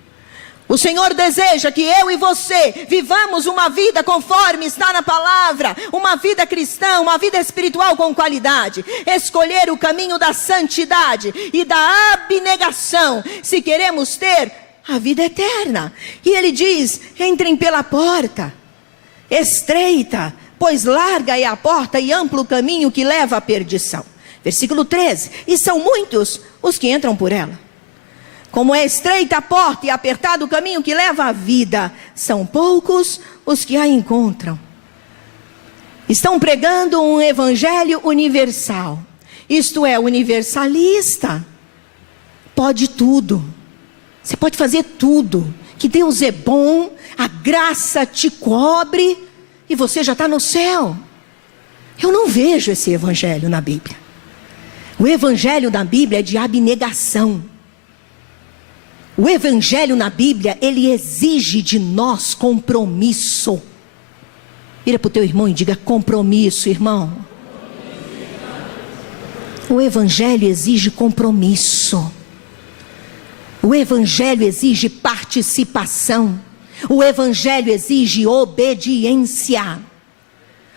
O Senhor deseja que eu e você vivamos uma vida conforme está na palavra, uma vida cristã, uma vida espiritual com qualidade. Escolher o caminho da santidade e da abnegação, se queremos ter a vida eterna. E ele diz: entrem pela porta estreita, pois larga é a porta e amplo o caminho que leva à perdição. Versículo 13: e são muitos os que entram por ela. Como é estreita a porta e apertado o caminho que leva à vida, são poucos os que a encontram. Estão pregando um evangelho universal, isto é, universalista. Pode tudo, você pode fazer tudo, que Deus é bom, a graça te cobre e você já está no céu. Eu não vejo esse evangelho na Bíblia. O evangelho da Bíblia é de abnegação. O evangelho na Bíblia, ele exige de nós compromisso. Vira para o teu irmão e diga: compromisso, irmão. O evangelho exige compromisso. O evangelho exige participação. O evangelho exige obediência.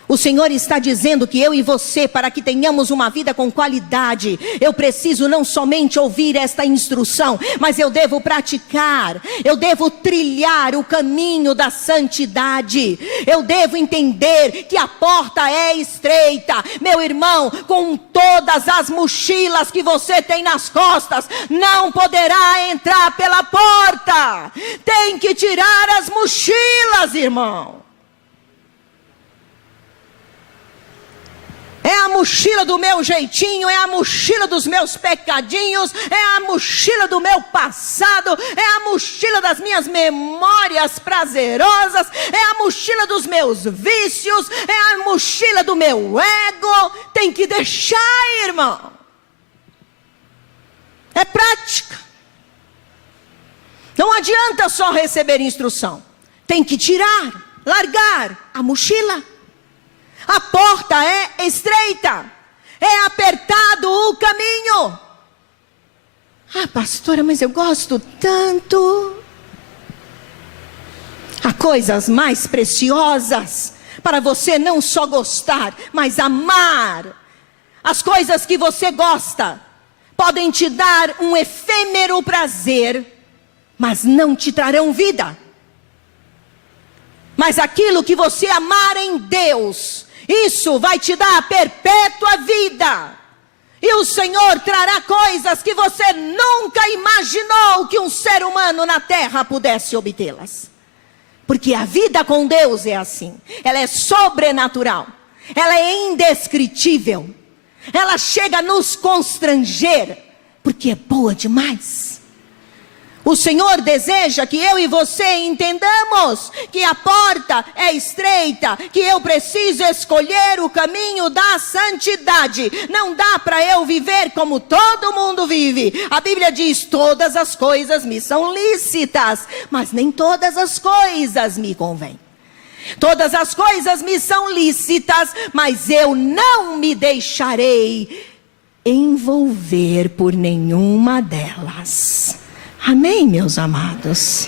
O Senhor está dizendo que eu e você, para que tenhamos uma vida com qualidade, eu preciso não somente ouvir esta instrução, mas eu devo praticar, eu devo trilhar o caminho da santidade, eu devo entender que a porta é estreita. Meu irmão, com todas as mochilas que você tem nas costas, não poderá entrar pela porta. Tem que tirar as mochilas, irmão. É a mochila do meu jeitinho, é a mochila dos meus pecadinhos, é a mochila do meu passado, é a mochila das minhas memórias prazerosas, é a mochila dos meus vícios, é a mochila do meu ego. Tem que deixar, irmão. É prática. Não adianta só receber instrução. Tem que tirar, largar a mochila. A porta é estreita, é apertado o caminho. Ah, pastora, mas eu gosto tanto. Há coisas mais preciosas para você não só gostar, mas amar. As coisas que você gosta podem te dar um efêmero prazer, mas não te trarão vida. Mas aquilo que você amar em Deus, isso vai te dar a perpétua vida. E o Senhor trará coisas que você nunca imaginou que um ser humano na terra pudesse obtê-las. Porque a vida com Deus é assim. Ela é sobrenatural. Ela é indescritível. Ela chega a nos constranger, porque é boa demais. O Senhor deseja que eu e você entendamos que a porta é estreita, que eu preciso escolher o caminho da santidade. Não dá para eu viver como todo mundo vive. A Bíblia diz: todas as coisas me são lícitas, mas nem todas as coisas me convêm. Todas as coisas me são lícitas, mas eu não me deixarei envolver por nenhuma delas. Amém, meus amados?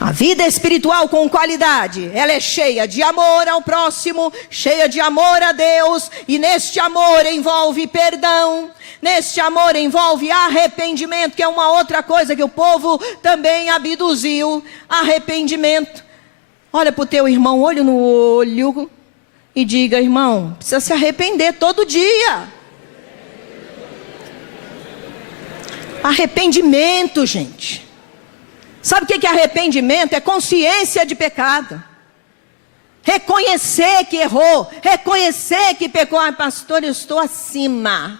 A vida espiritual com qualidade, ela é cheia de amor ao próximo, cheia de amor a Deus, e neste amor envolve perdão, neste amor envolve arrependimento, que é uma outra coisa que o povo também abduziu. Arrependimento. Olha para o teu irmão, olho no olho, e diga: irmão, precisa se arrepender todo dia. Arrependimento, gente. Sabe o que é arrependimento? É consciência de pecado. Reconhecer que errou. Reconhecer que pecou. Ah, pastor, eu estou acima.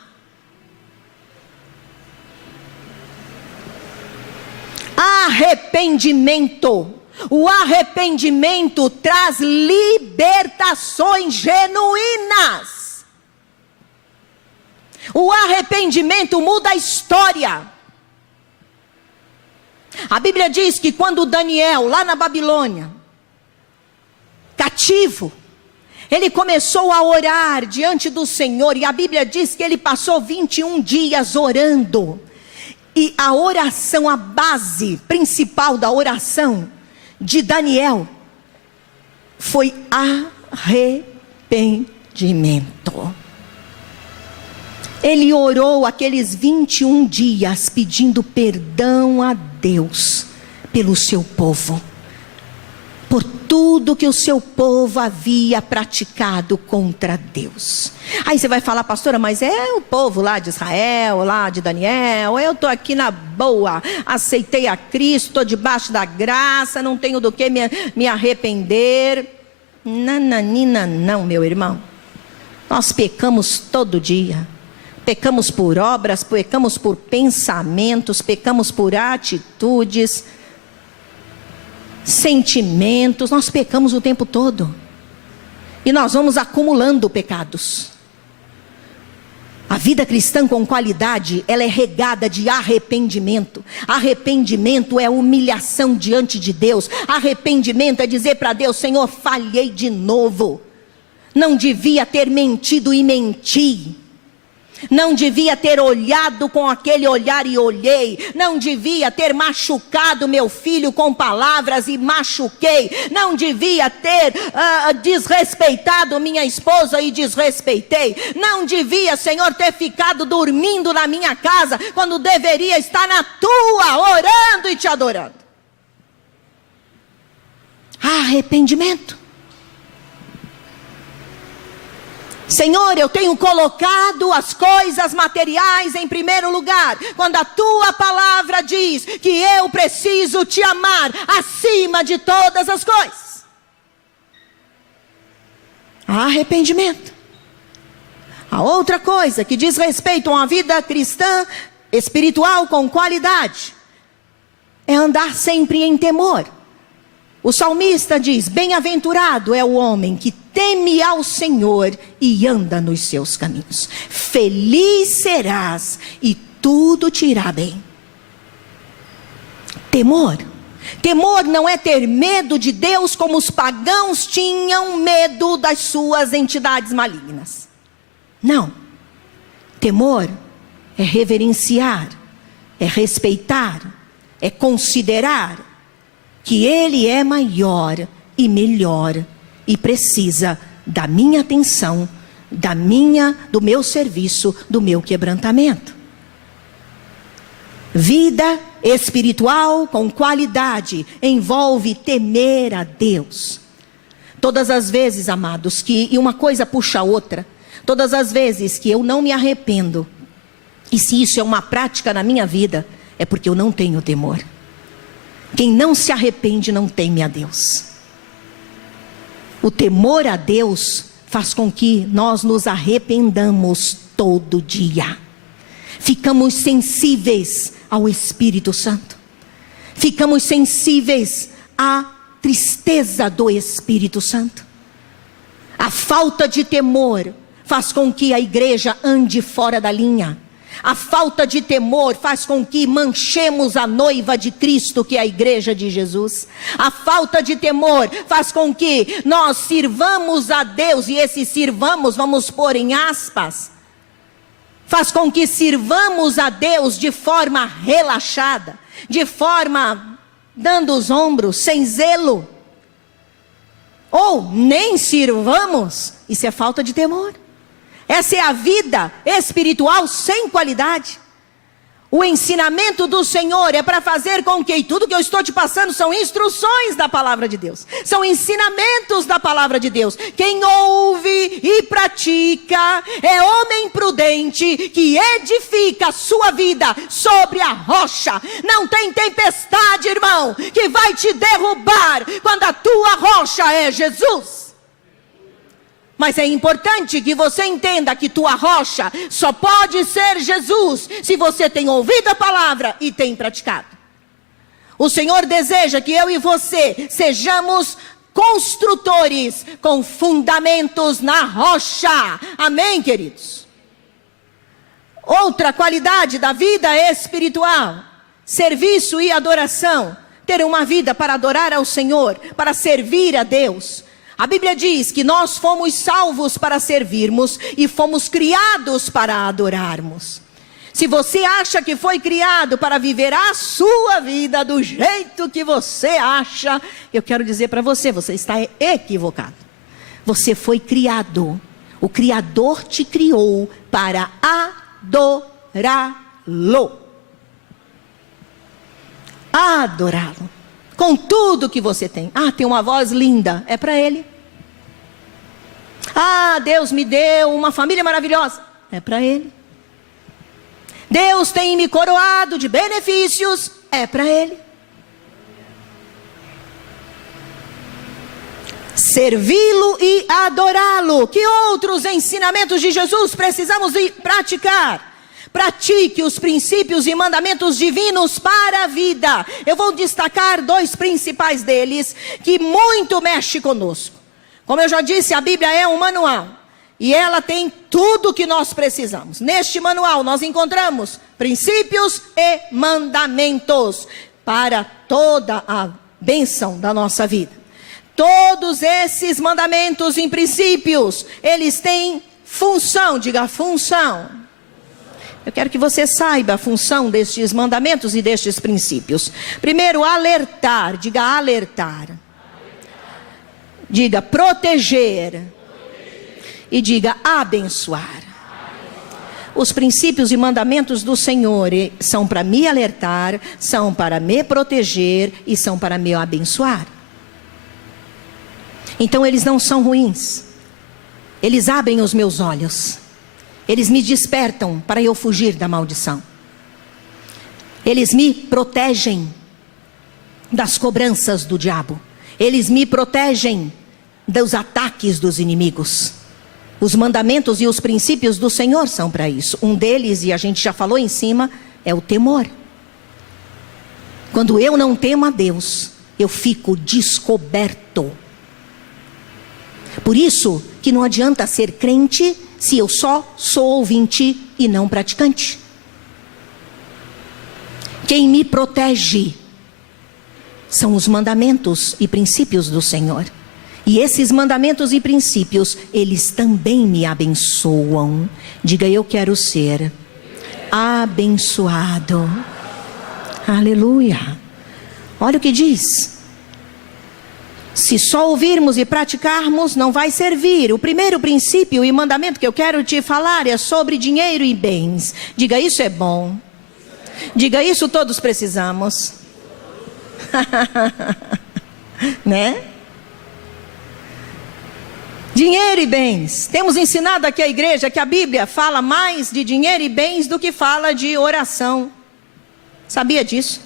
Arrependimento. O arrependimento traz libertações genuínas. O arrependimento muda a história. A Bíblia diz que quando Daniel, lá na Babilônia, cativo, ele começou a orar diante do Senhor, e a Bíblia diz que ele passou 21 dias orando. E a oração, a base principal da oração de Daniel foi arrependimento. Ele orou aqueles 21 dias pedindo perdão a Deus pelo seu povo, por tudo que o seu povo havia praticado contra Deus. Aí você vai falar: pastora, mas é o povo lá de Israel, lá de Daniel, eu estou aqui na boa, aceitei a Cristo, estou debaixo da graça, não tenho do que me arrepender. Nananina, não, meu irmão. Nós pecamos todo dia. Pecamos por obras, pecamos por pensamentos, pecamos por atitudes, sentimentos. Nós pecamos o tempo todo. E nós vamos acumulando pecados. A vida cristã com qualidade, ela é regada de arrependimento. Arrependimento é humilhação diante de Deus. Arrependimento é dizer para Deus: Senhor, falhei de novo. Não devia ter mentido e menti. Não devia ter olhado com aquele olhar e olhei. Não devia ter machucado meu filho com palavras e machuquei. Não devia ter desrespeitado minha esposa e desrespeitei. Não devia, Senhor, ter ficado dormindo na minha casa quando deveria estar na tua, orando e te adorando. Arrependimento. Senhor, eu tenho colocado as coisas materiais em primeiro lugar, quando a tua palavra diz que eu preciso te amar acima de todas as coisas. há arrependimento. A outra coisa que diz respeito a uma vida cristã espiritual com qualidade é andar sempre em temor. O salmista diz: bem-aventurado é o homem que teme ao Senhor e anda nos seus caminhos. Feliz serás e tudo te irá bem. Temor. Temor não é ter medo de Deus como os pagãos tinham medo das suas entidades malignas. Não. Temor é reverenciar, é respeitar, é considerar que Ele é maior e melhor e precisa da minha atenção, do meu serviço, do meu quebrantamento. Vida espiritual com qualidade envolve temer a Deus. Todas as vezes, amados, e uma coisa puxa a outra, todas as vezes que eu não me arrependo, e se isso é uma prática na minha vida, é porque eu não tenho temor. Quem não se arrepende não teme a Deus. O temor a Deus faz com que nós nos arrependamos todo dia. Ficamos sensíveis ao Espírito Santo. Ficamos sensíveis à tristeza do Espírito Santo. A falta de temor faz com que a igreja ande fora da linha. A falta de temor faz com que manchemos a noiva de Cristo, que é a igreja de Jesus. A falta de temor faz com que nós sirvamos a Deus, e esse sirvamos, vamos pôr em aspas, faz com que sirvamos a Deus de forma relaxada, de forma dando os ombros, sem zelo. Ou nem sirvamos, isso é falta de temor. Essa é a vida espiritual sem qualidade. O ensinamento do Senhor é para fazer com que tudo que eu estou te passando são instruções da palavra de Deus. São ensinamentos da palavra de Deus. Quem ouve e pratica é homem prudente que edifica a sua vida sobre a rocha. Não tem tempestade, irmão, que vai te derrubar quando a tua rocha é Jesus. Mas é importante que você entenda que tua rocha só pode ser Jesus se você tem ouvido a palavra e tem praticado. O Senhor deseja que eu e você sejamos construtores com fundamentos na rocha. Amém, queridos? Outra qualidade da vida espiritual: serviço e adoração. Ter uma vida para adorar ao Senhor, para servir a Deus. A Bíblia diz que nós fomos salvos para servirmos e fomos criados para adorarmos. Se você acha que foi criado para viver a sua vida do jeito que você acha, eu quero dizer para você, você está equivocado. Você foi criado. O Criador te criou para adorá-lo. Adorá-lo. Com tudo que você tem. Tem uma voz linda. É para Ele. Deus me deu uma família maravilhosa. É para Ele. Deus tem me coroado de benefícios. É para Ele. Servi-lo e adorá-lo. Que outros ensinamentos de Jesus precisamos praticar? Pratique os princípios e mandamentos divinos para a vida. Eu vou destacar 2 principais deles, que muito mexe conosco. Como eu já disse, a Bíblia é um manual. E ela tem tudo o que nós precisamos. Neste manual nós encontramos princípios e mandamentos para toda a bênção da nossa vida. Todos esses mandamentos e princípios, eles têm função. Diga função. Eu quero que você saiba a função destes mandamentos e destes princípios. Primeiro, alertar. Diga alertar. Diga proteger. E diga abençoar. Os princípios e mandamentos do Senhor são para me alertar, são para me proteger e são para me abençoar. Então eles não são ruins. Eles abrem os meus olhos. Eles me despertam para eu fugir da maldição. Eles me protegem das cobranças do diabo. Eles me protegem dos ataques dos inimigos. Os mandamentos e os princípios do Senhor são para isso. Um deles, e a gente já falou em cima, é o temor. Quando eu não temo a Deus, eu fico descoberto. Por isso que não adianta ser crente se eu só sou ouvinte e não praticante. Quem me protege são os mandamentos e princípios do Senhor. E esses mandamentos e princípios, eles também me abençoam. Diga, eu quero ser abençoado. Aleluia. Olha o que diz. Se só ouvirmos e praticarmos, não vai servir. O primeiro princípio e mandamento que eu quero te falar é sobre dinheiro e bens. Diga, isso é bom. Diga, isso todos precisamos. Né? Dinheiro e bens. Temos ensinado aqui à igreja que a Bíblia fala mais de dinheiro e bens do que fala de oração. Sabia disso?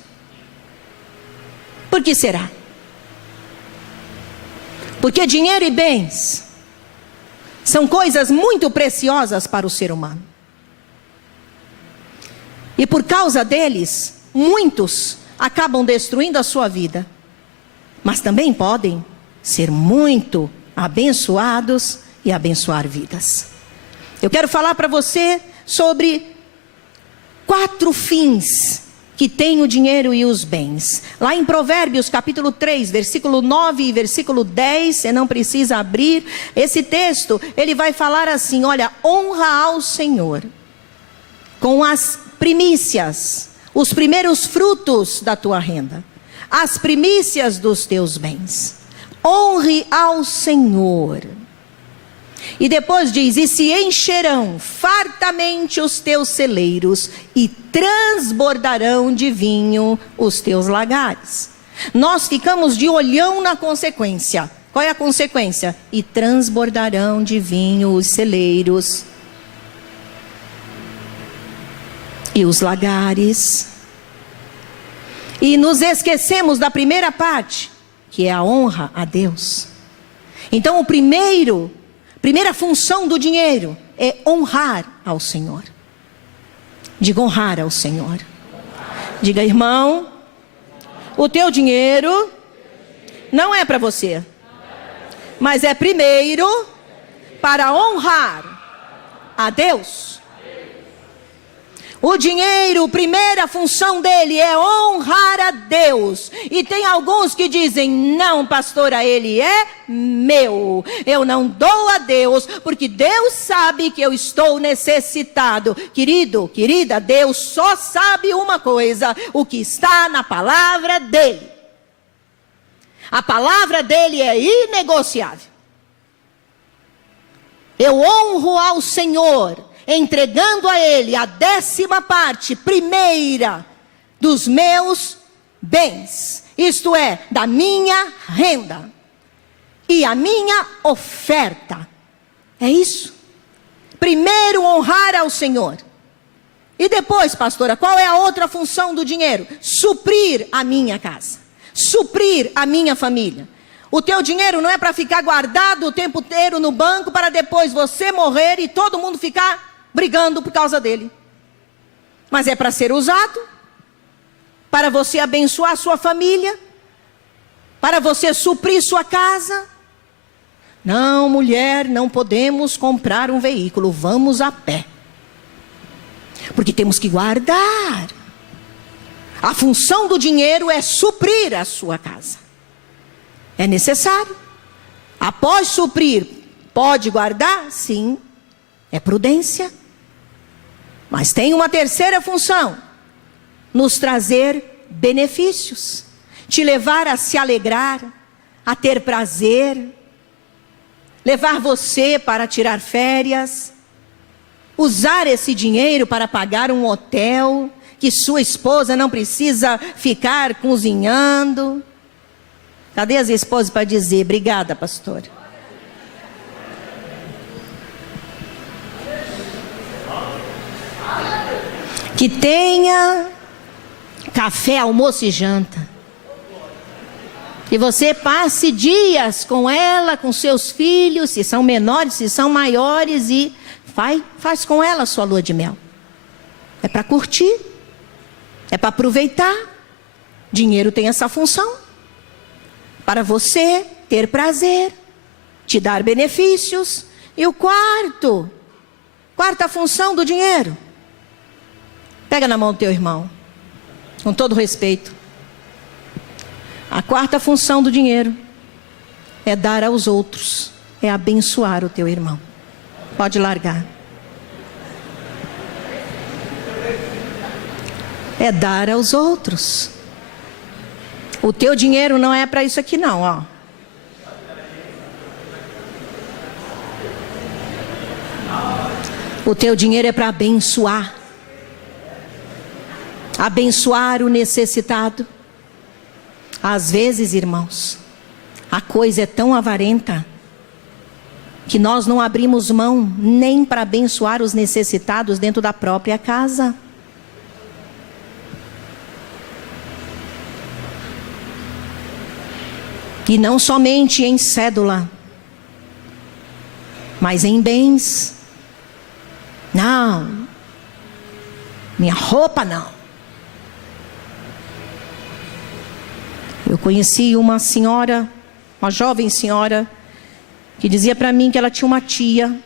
Por que será? Porque dinheiro e bens são coisas muito preciosas para o ser humano. E por causa deles, muitos acabam destruindo a sua vida. Mas também podem ser muito abençoados e abençoar vidas. Eu quero falar para você sobre 4 fins que tem o dinheiro e os bens. Lá em Provérbios capítulo 3, versículo 9 e versículo 10, você não precisa abrir. Esse texto, ele vai falar assim, olha, honra ao Senhor com as primícias, os primeiros frutos da tua renda, as primícias dos teus bens. Honre ao Senhor. E depois diz, e se encherão fartamente os teus celeiros, e transbordarão de vinho os teus lagares. Nós ficamos de olhão na consequência. Qual é a consequência? E transbordarão de vinho os celeiros e os lagares. E nos esquecemos da primeira parte, que é a honra a Deus. Então primeira função do dinheiro é honrar ao Senhor. Diga, honrar ao Senhor. Diga, irmão, o teu dinheiro não é para você, mas é primeiro para honrar a Deus. O dinheiro, primeira função dele é honrar a Deus. E tem alguns que dizem, não, pastora, ele é meu. Eu não dou a Deus, porque Deus sabe que eu estou necessitado. Querido, querida, Deus só sabe uma coisa, o que está na palavra dele. A palavra dele é inegociável. Eu honro ao Senhor, entregando a Ele a 10ª parte, primeira, dos meus bens. Isto é, da minha renda. E a minha oferta. É isso. Primeiro honrar ao Senhor. E depois, pastora, qual é a outra função do dinheiro? Suprir a minha casa. Suprir a minha família. O teu dinheiro não é para ficar guardado o tempo inteiro no banco para depois você morrer e todo mundo ficar brigando por causa dele. Mas é para ser usado para você abençoar sua família, para você suprir sua casa. Não, mulher, não podemos comprar um veículo, vamos a pé. Porque temos que guardar. A função do dinheiro é suprir a sua casa. É necessário. Após suprir, pode guardar? Sim. É prudência. Mas tem uma terceira função: nos trazer benefícios, te levar a se alegrar, a ter prazer, levar você para tirar férias, usar esse dinheiro para pagar um hotel, que sua esposa não precisa ficar cozinhando. Cadê as esposas para dizer, obrigada, pastora? Que tenha café, almoço e janta. Que você passe dias com ela, com seus filhos, se são menores, se são maiores, e faz com ela a sua lua de mel. É para curtir, é para aproveitar. Dinheiro tem essa função. Para você ter prazer, te dar benefícios. E o quarta função do dinheiro. Pega na mão do teu irmão, com todo respeito. A quarta função do dinheiro é dar aos outros, é abençoar o teu irmão. Pode largar. É dar aos outros. O teu dinheiro não é para isso aqui não, ó. O teu dinheiro é para abençoar. Abençoar o necessitado. Às vezes, irmãos, a coisa é tão avarenta que nós não abrimos mão nem para abençoar os necessitados dentro da própria casa. E não somente em cédula, mas em bens. Não, minha roupa não. Eu conheci uma senhora, uma jovem senhora, que dizia para mim que ela tinha uma tia,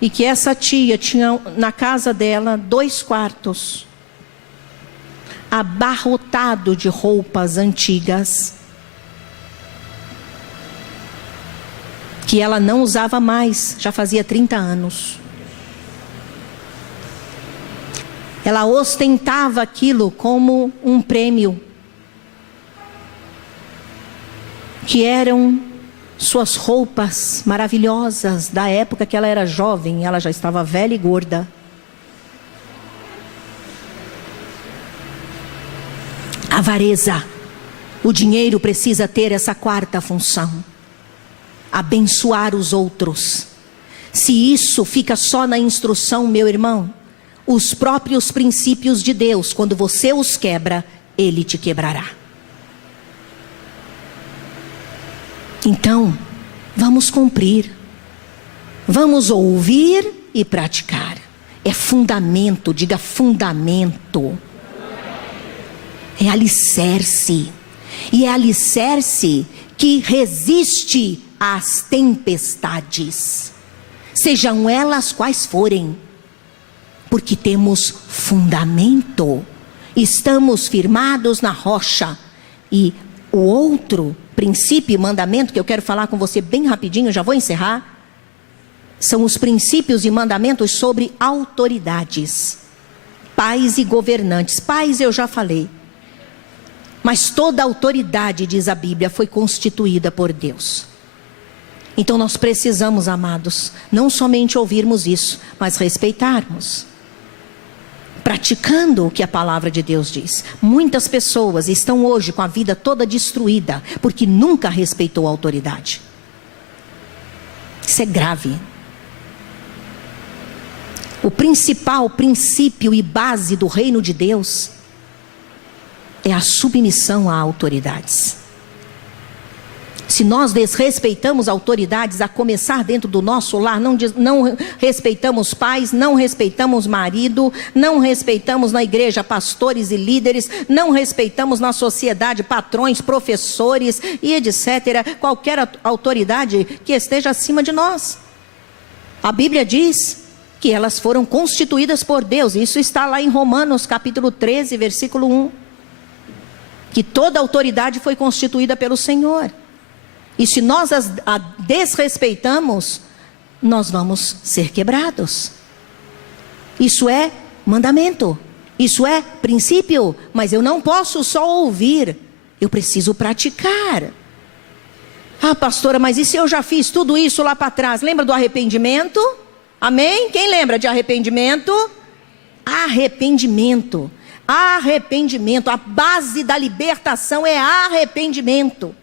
e que essa tia tinha na casa dela 2 quartos, abarrotado de roupas antigas, que ela não usava mais, já fazia 30 anos. Ela ostentava aquilo como um prêmio, que eram suas roupas maravilhosas da época que ela era jovem. Ela já estava velha e gorda. Avareza. O dinheiro precisa ter essa quarta função: abençoar os outros. Se isso fica só na instrução, meu irmão, os próprios princípios de Deus, quando você os quebra, Ele te quebrará. Então, vamos cumprir, vamos ouvir e praticar. É fundamento, diga fundamento. É alicerce. E é alicerce que resiste às tempestades, sejam elas quais forem, porque temos fundamento, estamos firmados na rocha. E o outro princípio e mandamento que eu quero falar com você bem rapidinho, já vou encerrar, são os princípios e mandamentos sobre autoridades, pais e governantes. Pais eu já falei, mas toda autoridade, diz a Bíblia, foi constituída por Deus. Então nós precisamos, amados, não somente ouvirmos isso, mas respeitarmos, praticando o que a palavra de Deus diz. Muitas pessoas estão hoje com a vida toda destruída, porque nunca respeitou a autoridade. Isso é grave. O principal princípio e base do reino de Deus é a submissão a autoridades. Se nós desrespeitamos autoridades, a começar dentro do nosso lar, não respeitamos pais, não respeitamos marido, não respeitamos na igreja pastores e líderes, não respeitamos na sociedade patrões, professores e etc., qualquer autoridade que esteja acima de nós. A Bíblia diz que elas foram constituídas por Deus. Isso está lá em Romanos capítulo 13, versículo 1. Que toda autoridade foi constituída pelo Senhor. E se nós a desrespeitamos, nós vamos ser quebrados. Isso é mandamento, isso é princípio, mas eu não posso só ouvir, eu preciso praticar. Ah, pastora, mas e se eu já fiz tudo isso lá para trás? Lembra do arrependimento? Amém? Quem lembra de arrependimento? Arrependimento. Arrependimento, a base da libertação é arrependimento.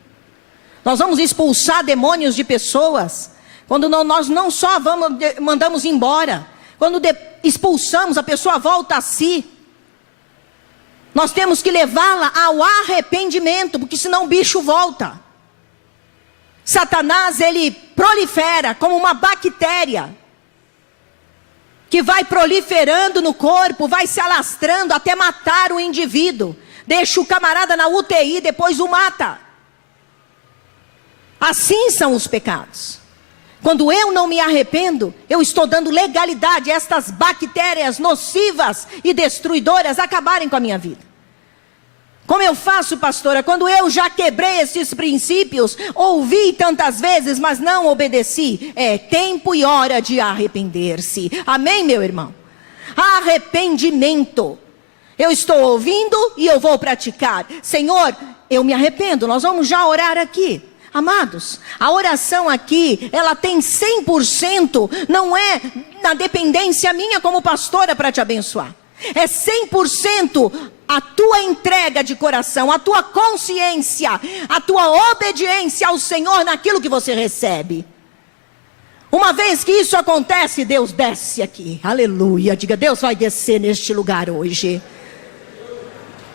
Nós vamos expulsar demônios de pessoas quando nós não só mandamos embora, quando expulsamos, a pessoa volta a si. Nós temos que levá-la ao arrependimento, porque senão o bicho volta. Satanás, ele prolifera como uma bactéria, que vai proliferando no corpo, vai se alastrando até matar o indivíduo. Deixa o camarada na UTI, depois o mata. Assim são os pecados. Quando eu não me arrependo, eu estou dando legalidade a estas bactérias nocivas e destruidoras acabarem com a minha vida. Como eu faço, pastora? Quando eu já quebrei esses princípios, ouvi tantas vezes, mas não obedeci. É tempo e hora de arrepender-se. Amém, meu irmão? Arrependimento. Eu estou ouvindo e eu vou praticar. Senhor, eu me arrependo. Nós vamos já orar aqui. Amados, a oração aqui, ela tem 100%, não é na dependência minha como pastora para te abençoar. É 100% a tua entrega de coração, a tua consciência, a tua obediência ao Senhor naquilo que você recebe. Uma vez que isso acontece, Deus desce aqui. Aleluia. Diga, Deus vai descer neste lugar hoje.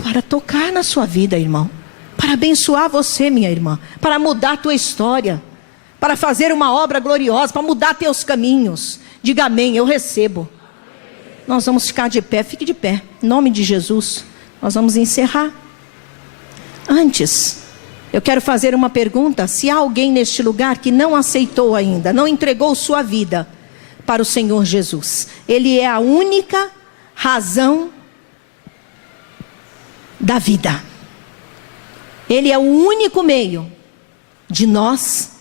Para tocar na sua vida, irmão. Para abençoar você, minha irmã. Para mudar a tua história. Para fazer uma obra gloriosa. Para mudar teus caminhos. Diga amém, eu recebo. Nós vamos ficar de pé, fique de pé. Em nome de Jesus. Nós vamos encerrar. Antes, eu quero fazer uma pergunta. Se há alguém neste lugar que não aceitou ainda, não entregou sua vida para o Senhor Jesus. Ele é a única razão da vida. Ele é o único meio de nós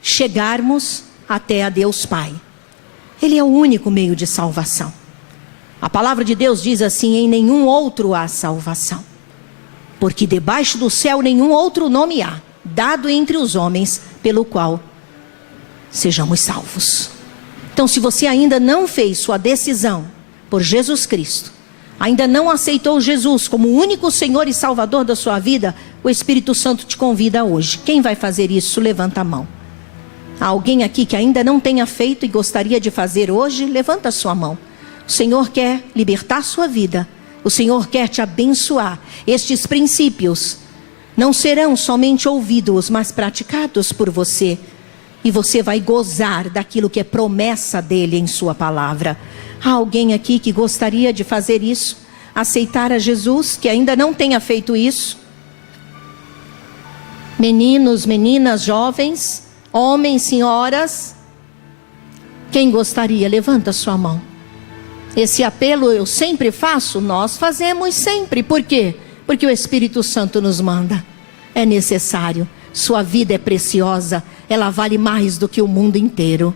chegarmos até a Deus Pai. Ele é o único meio de salvação. A palavra de Deus diz assim: em nenhum outro há salvação, porque debaixo do céu nenhum outro nome há, dado entre os homens, pelo qual sejamos salvos. Então, se você ainda não fez sua decisão por Jesus Cristo, ainda não aceitou Jesus como o único Senhor e Salvador da sua vida, o Espírito Santo te convida hoje. Quem vai fazer isso? Levanta a mão. Há alguém aqui que ainda não tenha feito e gostaria de fazer hoje? Levanta a sua mão. O Senhor quer libertar a sua vida. O Senhor quer te abençoar. Estes princípios não serão somente ouvidos, mas praticados por você. E você vai gozar daquilo que é promessa dele em sua palavra. Há alguém aqui que gostaria de fazer isso? Aceitar a Jesus, que ainda não tenha feito isso? Meninos, meninas, jovens, homens, senhoras. Quem gostaria? Levanta a sua mão. Esse apelo eu sempre faço, nós fazemos sempre. Por quê? Porque o Espírito Santo nos manda. É necessário. Sua vida é preciosa. Ela vale mais do que o mundo inteiro.